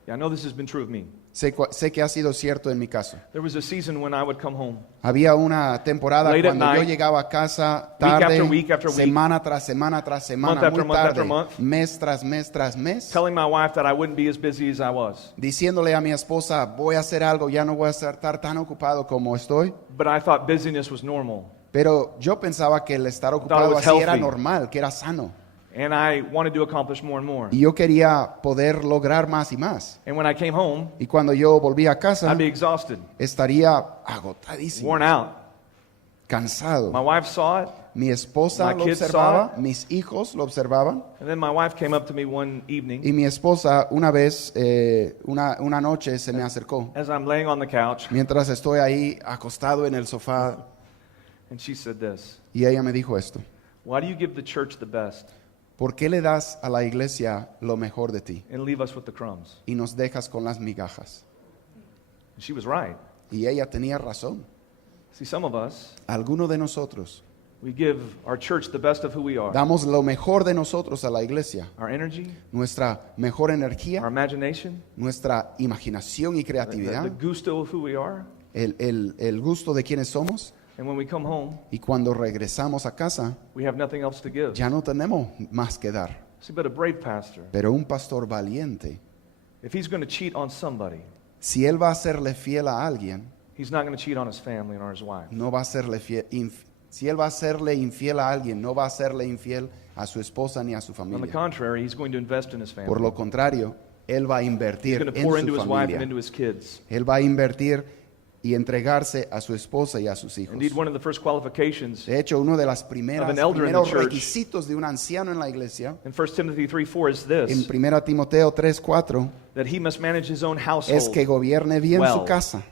Yeah, I know this has been true of me. Sé que ha sido cierto en mi caso. There was a season when I would come home Había una temporada Late at cuando yo night, llegaba a casa week tarde, after week after week, semana tras semana tras semana, month after muy month after tarde, month, mes tras mes tras mes, telling my wife that I wouldn't be as busy as I was. diciéndole a mi esposa, voy a hacer algo, ya no voy a estar tan ocupado como estoy. But I thought busyness was normal. Pero yo pensaba que el estar ocupado was así era healthy. normal, que era sano. And I wanted to accomplish more and more. Y yo quería poder lograr más y más. And when I came home, Y cuando yo volví a casa, I'd be exhausted, estaría agotadísimo, worn out. cansado. My wife saw it, Mi esposa My lo kids observaba, saw mis hijos lo observaban. and then my wife came up to me one evening Y mi esposa una vez, una noche se me acercó as I'm laying on the couch, mientras estoy ahí acostado en el sofá and she said this: y ella me dijo esto. "Why do you give the church the best ¿Por qué le das a la iglesia lo mejor de ti and leave us with the crumbs?" y nos dejas con las migajas? And she was right. Y ella tenía razón. See, some of us, Algunos de nosotros we give our church the best of who we are. damos lo mejor de nosotros a la iglesia, Our energy, nuestra mejor our energía, imagination, nuestra imaginación y the creatividad, gusto of who we are. el gusto de quienes somos. And when we come home, Y cuando regresamos a casa, we have nothing else to give. ya no tenemos más que dar. See, but a brave pastor, Pero un pastor valiente, if he's going to cheat on somebody, si él va a serle fiel a alguien, he's not going to cheat on his family or his wife. no va a serle fiel. Si él va a serle infiel a alguien, no va a serle infiel a su esposa ni a su On the familia. contrary, he's going to invest in his family. Por lo contrario, él va a He's invertir going to en pour into su his wife and familia. into his kids. Él va a invertir y entregarse a su esposa y a sus hijos. Indeed, one of the first qualifications De hecho, uno de los Of primeros an elder in the church. requisitos de un anciano en la iglesia, in 1 Timothy 3:4 is en this: 1 Timoteo 3:4, that he must manage his own es household. que gobierne bien su well. casa.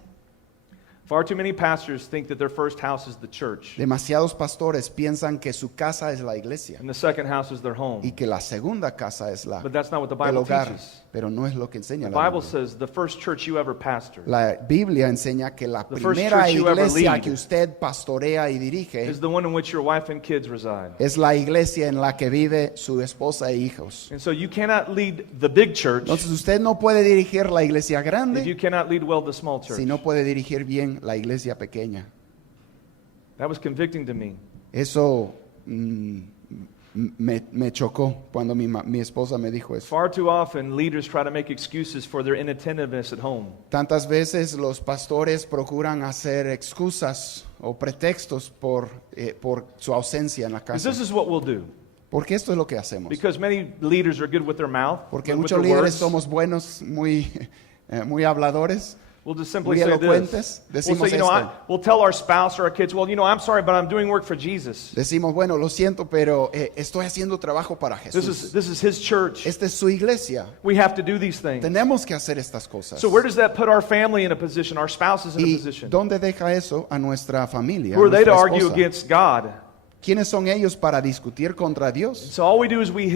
Far too many pastors think that their first house is the church, Demasiados pastores piensan que su casa es la iglesia and the second house is their home. y que la segunda casa es But that's not what the el Bible hogar, teaches. pero no es lo que enseña The la Bible Biblia. says the first church you ever pastored La Biblia enseña que la The first primera church you ever iglesia lead que usted pastorea y dirige is the one in which your wife and kids reside. es la iglesia en la que vive su esposa e hijos. And so you cannot lead the big church Entonces usted no puede dirigir la iglesia if you grande cannot lead well the small church. si no puede dirigir bien la iglesia pequeña. That was convicting to me. Eso me chocó cuando mi esposa me dijo eso. Far too often, leaders try to make excuses for their inattentiveness at home. Tantas veces los pastores procuran hacer excusas o pretextos por su ausencia en la Because casa. this is what we'll do. Porque esto es lo que hacemos. Because many leaders are good with their mouth, Porque good with muchos their líderes words. somos buenos, muy habladores. We'll just simply muy say elocuentes. this. We'll Decimos say, esto. we'll tell our spouse or our kids, well, I'm sorry, but I'm doing work for Jesus. Decimos, bueno, lo siento, pero estoy haciendo trabajo para This Jesús. is His church. Esta es su iglesia. We have to do these things. Tenemos que hacer estas cosas. So where does that put our family in a position, our spouses in a ¿Y position? dónde deja eso a nuestra familia? Who a are they to nuestra argue esposa? against God? ¿Quiénes son ellos para discutir contra Dios? So all we do is we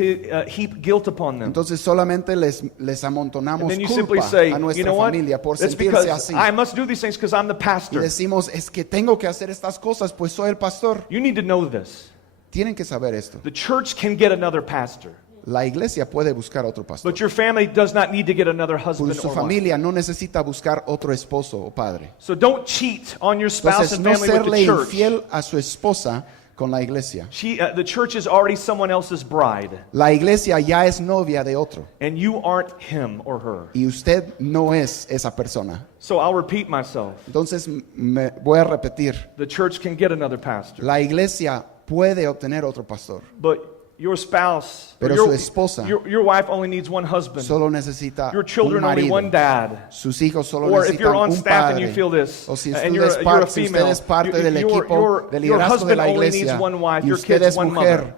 heap guilt upon them. Entonces solamente les And amontonamos then you simply culpa say, a you nuestra know what? familia por It's sentirse because así. I must do these things because I'm the Y pastor. decimos, es que tengo que hacer estas cosas, pues soy el pastor. You need to know this. Tienen que saber esto. The church can get another pastor, La iglesia puede buscar otro pastor. but your family does not need to get another Pues husband su or wife. familia no necesita buscar otro esposo o padre. So don't cheat on your spouse Entonces, and no family with the serle church. infiel a su esposa con la iglesia. The church is already someone else's bride, La iglesia ya es novia de otro and you aren't him or her. y usted no es esa persona. So I'll repeat myself. Entonces me voy a repetir. The church can get another pastor, La iglesia puede obtener otro pastor. but your spouse, or Pero your, su esposa your wife only needs one husband. Solo necesita Your un children only marido. one dad. Sus hijos solo Or if you're necesitan on un staff and you padre. feel this, O si and usted you're es a parte, female, del equipo de your liderazgo de husband la only needs iglesia one wife, y your usted kids es one mujer, mother.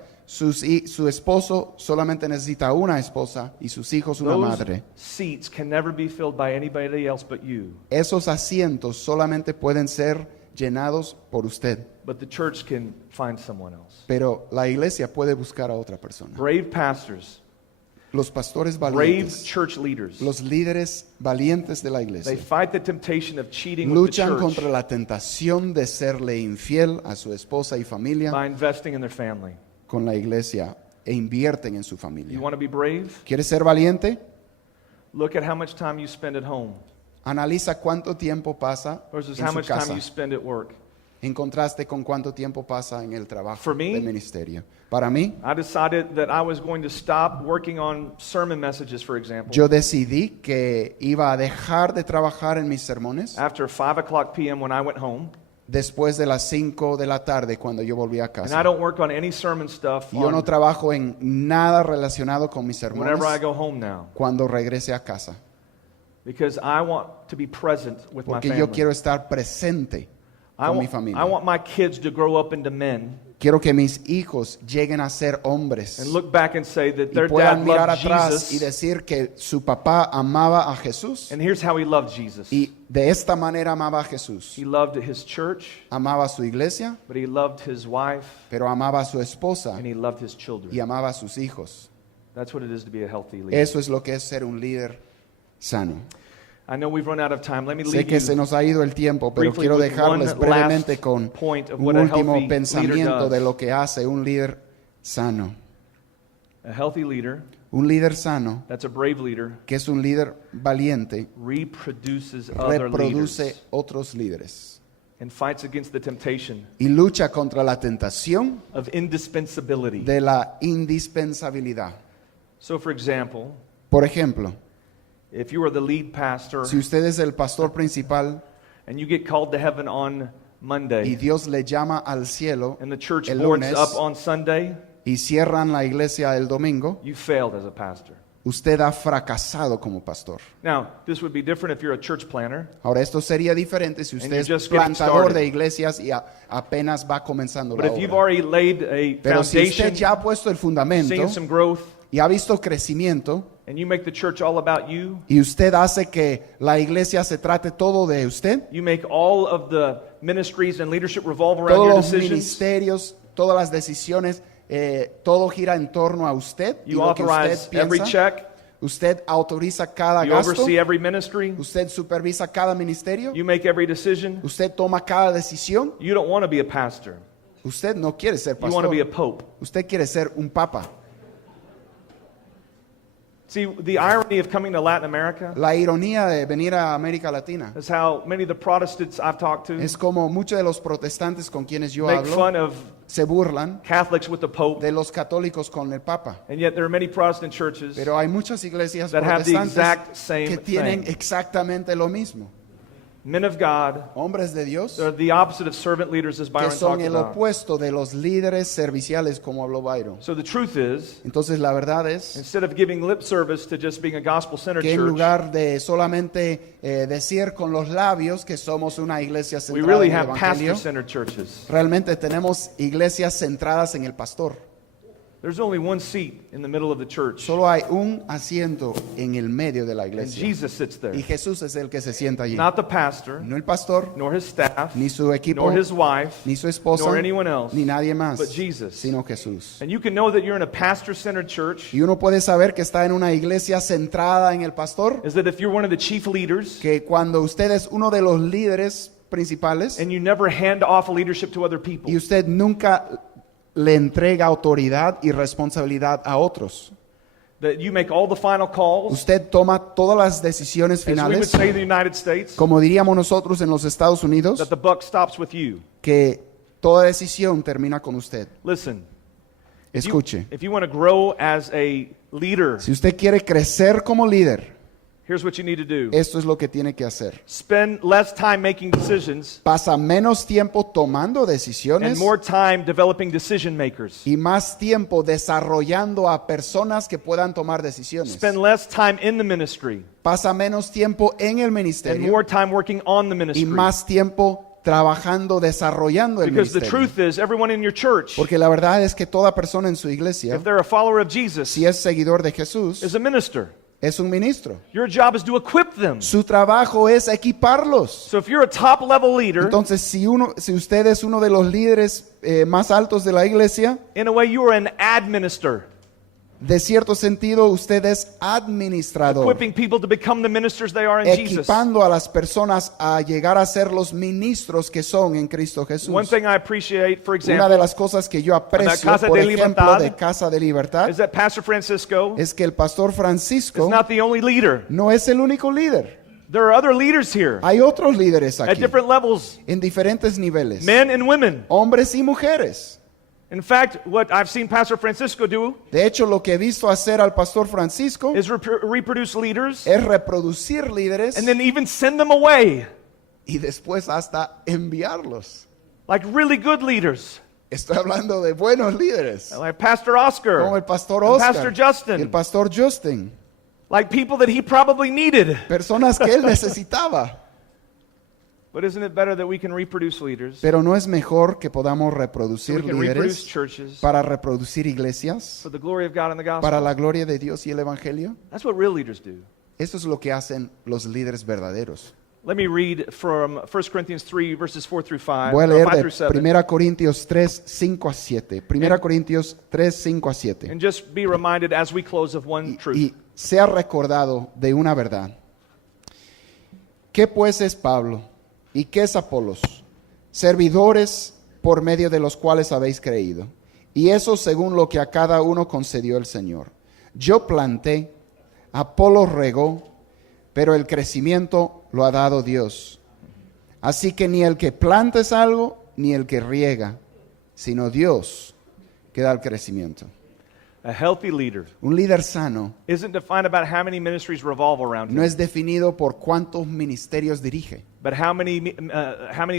su esposo solamente necesita una esposa y sus hijos una Those madre. seats can never be filled by anybody else but you. Esos asientos solamente pueden ser llenados por usted, But the church can find someone else. pero la iglesia puede buscar a otra persona. Brave pastors, Los pastores brave valientes, church leaders, los líderes valientes de la they iglesia, fight the temptation of cheating with the luchan church contra la tentación de serle infiel a su esposa y familia by investing in their family. con la iglesia e invierten en su You familia. want to be brave? ¿Quieres ser valiente? Look at how much time you spend at home Analiza cuánto tiempo pasa versus en how su much time casa you spend at work. en contraste con cuánto tiempo pasa en el trabajo For me, del ministerio. Para mí, I decided that I was going to stop working on sermon messages, for example, yo decidí que iba a dejar de trabajar en mis sermones after 5:00 p.m. when I went home. después de las 5 de la tarde cuando yo volví a And I casa. don't work on any sermon stuff Y yo no on trabajo en nada relacionado con mis sermones whenever I go home now, cuando regrese a casa, because I want to be present with my porque family. yo quiero estar presente I con mi want, familia. I want my kids to grow up into men Quiero que mis hijos lleguen a ser hombres and look back and say that y their puedan dad mirar loved atrás y Jesus, decir que su papá amaba a Jesús and here's how he loved Jesus. y de esta manera amaba a Jesús. He loved his church, Amaba a su iglesia, but he loved his wife, pero amaba a su esposa and he loved his y children. amaba a sus hijos. That's what it is to be a healthy leader. Eso es lo que es ser un líder sano. I know we've run out of time. Let me Sé leave que se you nos ha ido el tiempo, pero briefly quiero with dejarles one brevemente last con point of un what a último healthy pensamiento leader de does. lo que hace un líder sano. A healthy leader, Un líder sano, that's a brave leader, que es un líder valiente, reproduces other reproduce leaders otros líderes and fights against the temptation y lucha contra la tentación of indispensability. de la indispensabilidad. So, for example, Por ejemplo, if you are the lead pastor si usted es el pastor principal and you get called to heaven on y Monday Dios le llama al cielo and the church el boards lunes up on Sunday, y cierran la iglesia el domingo, you failed as a pastor. usted ha fracasado como pastor. Now, this would be different if you're a church planner. Ahora, esto sería diferente si usted you're es just getting plantador started. de iglesias y apenas va comenzando But la if you've obra. already laid a Pero si foundation, usted ya ha puesto el fundamento seen some growth, y ha visto crecimiento and you make the church all about you, y usted hace que la iglesia se trate todo de usted, you make all of the ministries and leadership revolve around todos your los decisions, ministerios, todas las decisiones, todo gira en torno a usted y you lo que usted authorize every piensa. check, Usted autoriza cada you gasto, oversee every ministry, usted supervisa cada ministerio, you make every decision. usted toma cada decisión. You don't want to be a pastor. Usted no quiere ser You want to be a pastor, pope. usted quiere ser un papa. See, the irony of coming to Latin America La ironía de venir a América Latina is how many of the Protestants I've talked to es como muchos de los protestantes con quienes yo make hablo fun of se burlan Catholics with the Pope, de los católicos con el Papa. and yet there are many Protestant churches Pero hay muchas iglesias that have the protestantes exact same que tienen thing. exactamente lo mismo. Men of God, Hombres de Dios they're the opposite of servant leaders, as que Byron son talked el about. opuesto de los líderes serviciales como habló Byron. So the truth is, Entonces la verdad es instead of giving lip service to just being a gospel-centered que en church, lugar de solamente decir con los labios que somos una iglesia we centrada really en el have evangelio, pastor-centered churches. realmente tenemos iglesias centradas en el pastor. There's only one seat in the middle of the church, Solo hay un asiento en el medio de la and iglesia. Jesus sits there. Y Jesús es el que se sienta allí. Not the pastor, No el pastor, nor his staff, ni su equipo, nor his wife, ni su esposa, nor anyone else, ni nadie más, but Jesus. sino Jesús. And you can know that you're in a pastor-centered church Y uno puede saber que está en una iglesia centrada en el pastor, is that if you're one of the chief leaders que cuando usted es uno de los líderes principales and you never hand off leadership to other people, y usted nunca le entrega autoridad y responsabilidad a otros. that you make all the final calls, Usted toma todas las decisiones as we would finales, say in the United States, como diríamos nosotros en los Estados Unidos, that the buck stops with you. que toda decisión termina con usted. Listen, Escuche, if you want to grow as a leader, si usted quiere crecer como líder, here's what you need to do. esto es lo que tiene que hacer. Spend less time making decisions Pasa menos tiempo tomando and decisiones more time developing decision makers. y más tiempo desarrollando a personas que puedan tomar decisiones. Spend less time in the ministry Pasa menos tiempo en el and ministerio more time working on the y ministry. más tiempo trabajando, desarrollando el Because the ministerio. truth is, everyone in your church, Porque la verdad es que toda persona en su iglesia, if they're a follower of Jesus, si es seguidor de Jesús, is a minister. es un ministro. Your job is to equip them. Su trabajo es equiparlos. So if you're a top level leader, Entonces, si usted es uno de los líderes más altos de la iglesia, in a way you are an administrator, de cierto sentido, usted es administrador, equipping people to become the ministers they are in Jesus. equipando a las personas a llegar a ser los ministros que son en Cristo Jesús. One thing I appreciate, for Una example, de las cosas que yo aprecio, Casa por de ejemplo, Libertad, de Casa de Libertad, is that Pastor Francisco es que el pastor is Francisco not the only leader. no es el único líder. There are other leaders here Hay otros líderes at aquí, different levels, en diferentes niveles, men and women. hombres y mujeres. In fact, what I've seen Pastor Francisco do De hecho, lo que he visto hacer al pastor Francisco is reproduce leaders es reproducir líderes and then even send them away, y después hasta enviarlos. like really good leaders, Estoy hablando de buenos líderes, like Pastor como Oscar, el pastor and Oscar, Pastor y el Justin, pastor Justin, like people that he probably needed. personas que él necesitaba. But isn't it better that we can reproduce leaders, Pero no es mejor que podamos so reproducir we can reproduce líderes churches para reproducir iglesias, for the glory of God and the para gospel? la gloria de Dios y el evangelio? That's what real leaders do. Eso es lo que hacen los líderes verdaderos. Let me read from 1 Corinthians 3, verses 4 through 5, Voy a or leer 5 de through 7, 1 Corintios 3, 5 a 7. 1 Corintios 3, 5 a 7. and just be reminded as we close of one truth. Y sea recordado de una verdad. ¿Qué pues es Pablo? ¿Y qué es Apolos? Servidores por medio de los cuales habéis creído. Y eso según lo que a cada uno concedió el Señor. Yo planté, Apolos regó, pero el crecimiento lo ha dado Dios. Así que ni el que planta es algo, ni el que riega, sino Dios que da el crecimiento. A healthy leader Un líder sano isn't defined about how many ministries revolve around no him, es definido por cuántos ministerios dirige, but how many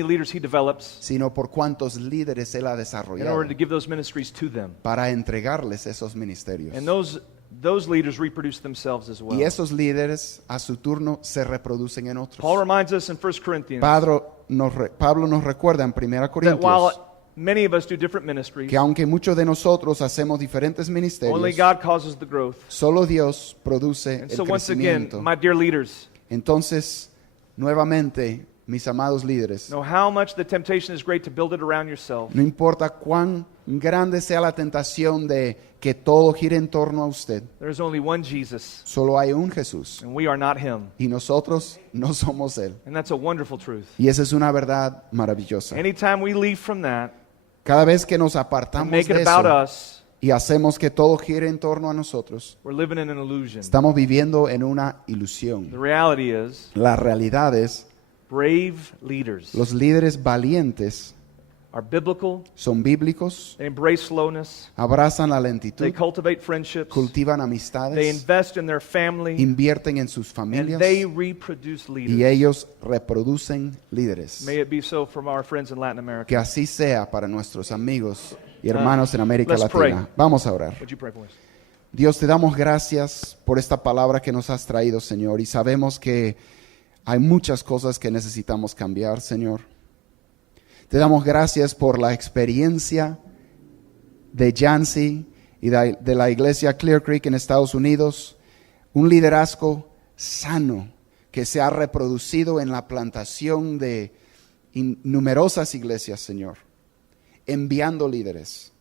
leaders he develops sino por cuántos líderes él ha in desarrollado order to give those ministries to them. para entregarles esos ministerios. And those leaders reproduce themselves as well. Y esos líderes a su turno se reproducen en Paul otros. reminds us in 1 Corinthians Pablo nos recuerda en 1 that Corintios while many of us do different ministries, que aunque muchos de nosotros hacemos diferentes only ministerios, God causes the growth. solo Dios produce And el so once again, crecimiento. my dear leaders, Entonces, nuevamente, mis amados líderes, know how much the temptation is great to build it around yourself. no importa cuán grande sea la tentación de que todo gire en torno a usted, There's only one Jesus, solo hay un Jesús and we are not him. y nosotros no somos Él. And that's a wonderful truth. Y esa es una verdad maravillosa. Anytime we leave from that Cada vez que nos and apartamos make de it about eso us, y hacemos que todo gire en torno a nosotros, we're living in an illusion. estamos viviendo en una The ilusión. reality is, La realidad es, brave leaders los líderes valientes are biblical, son bíblicos, they embrace slowness, abrazan la they lentitud, cultivate friendships, cultivan they amistades, invest in their family, invierten en sus and familias they reproduce y leaders. ellos reproducen líderes. May it be so from our friends in Latin Que America. así sea para nuestros amigos y hermanos en América let's pray. Latina. Vamos a orar. Would you pray for us? Dios, te damos gracias por esta palabra que nos has traído, Señor, y sabemos que hay muchas cosas que necesitamos cambiar, Señor. Te damos gracias por la experiencia de Yancy y de la iglesia Clear Creek en Estados Unidos, un liderazgo sano que se ha reproducido en la plantación de numerosas iglesias, Señor, enviando líderes.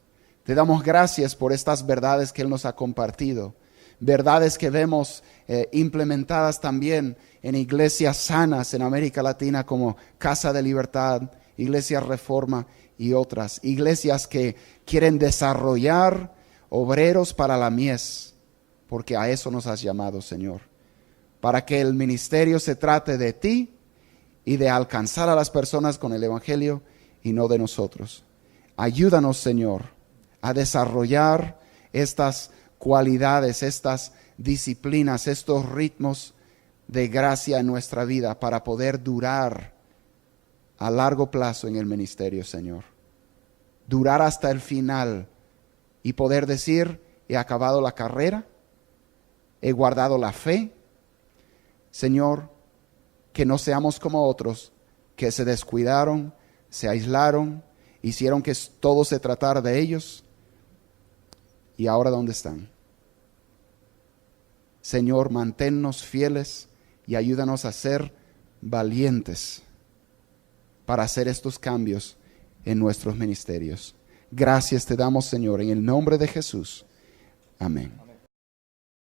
Te damos gracias por estas verdades que Él nos ha compartido, verdades que vemos implementadas también en iglesias sanas en América Latina como Casa de Libertad, Iglesia Reforma y otras, iglesias que quieren desarrollar obreros para la mies, porque a eso nos has llamado, Señor, para que el ministerio se trate de ti y de alcanzar a las personas con el Evangelio y no de nosotros. Ayúdanos, Señor, a desarrollar estas cualidades, estas disciplinas, estos ritmos de gracia en nuestra vida para poder durar a largo plazo en el ministerio, Señor. Durar hasta el final y poder decir, he acabado la carrera, he guardado la fe. Señor, que no seamos como otros que se descuidaron, se aislaron, hicieron que todo se tratara de ellos. ¿Y ahora dónde están? Señor, manténnos fieles y ayúdanos a ser valientes para hacer estos cambios en nuestros ministerios. Gracias te damos, Señor, en el nombre de Jesús. Amén.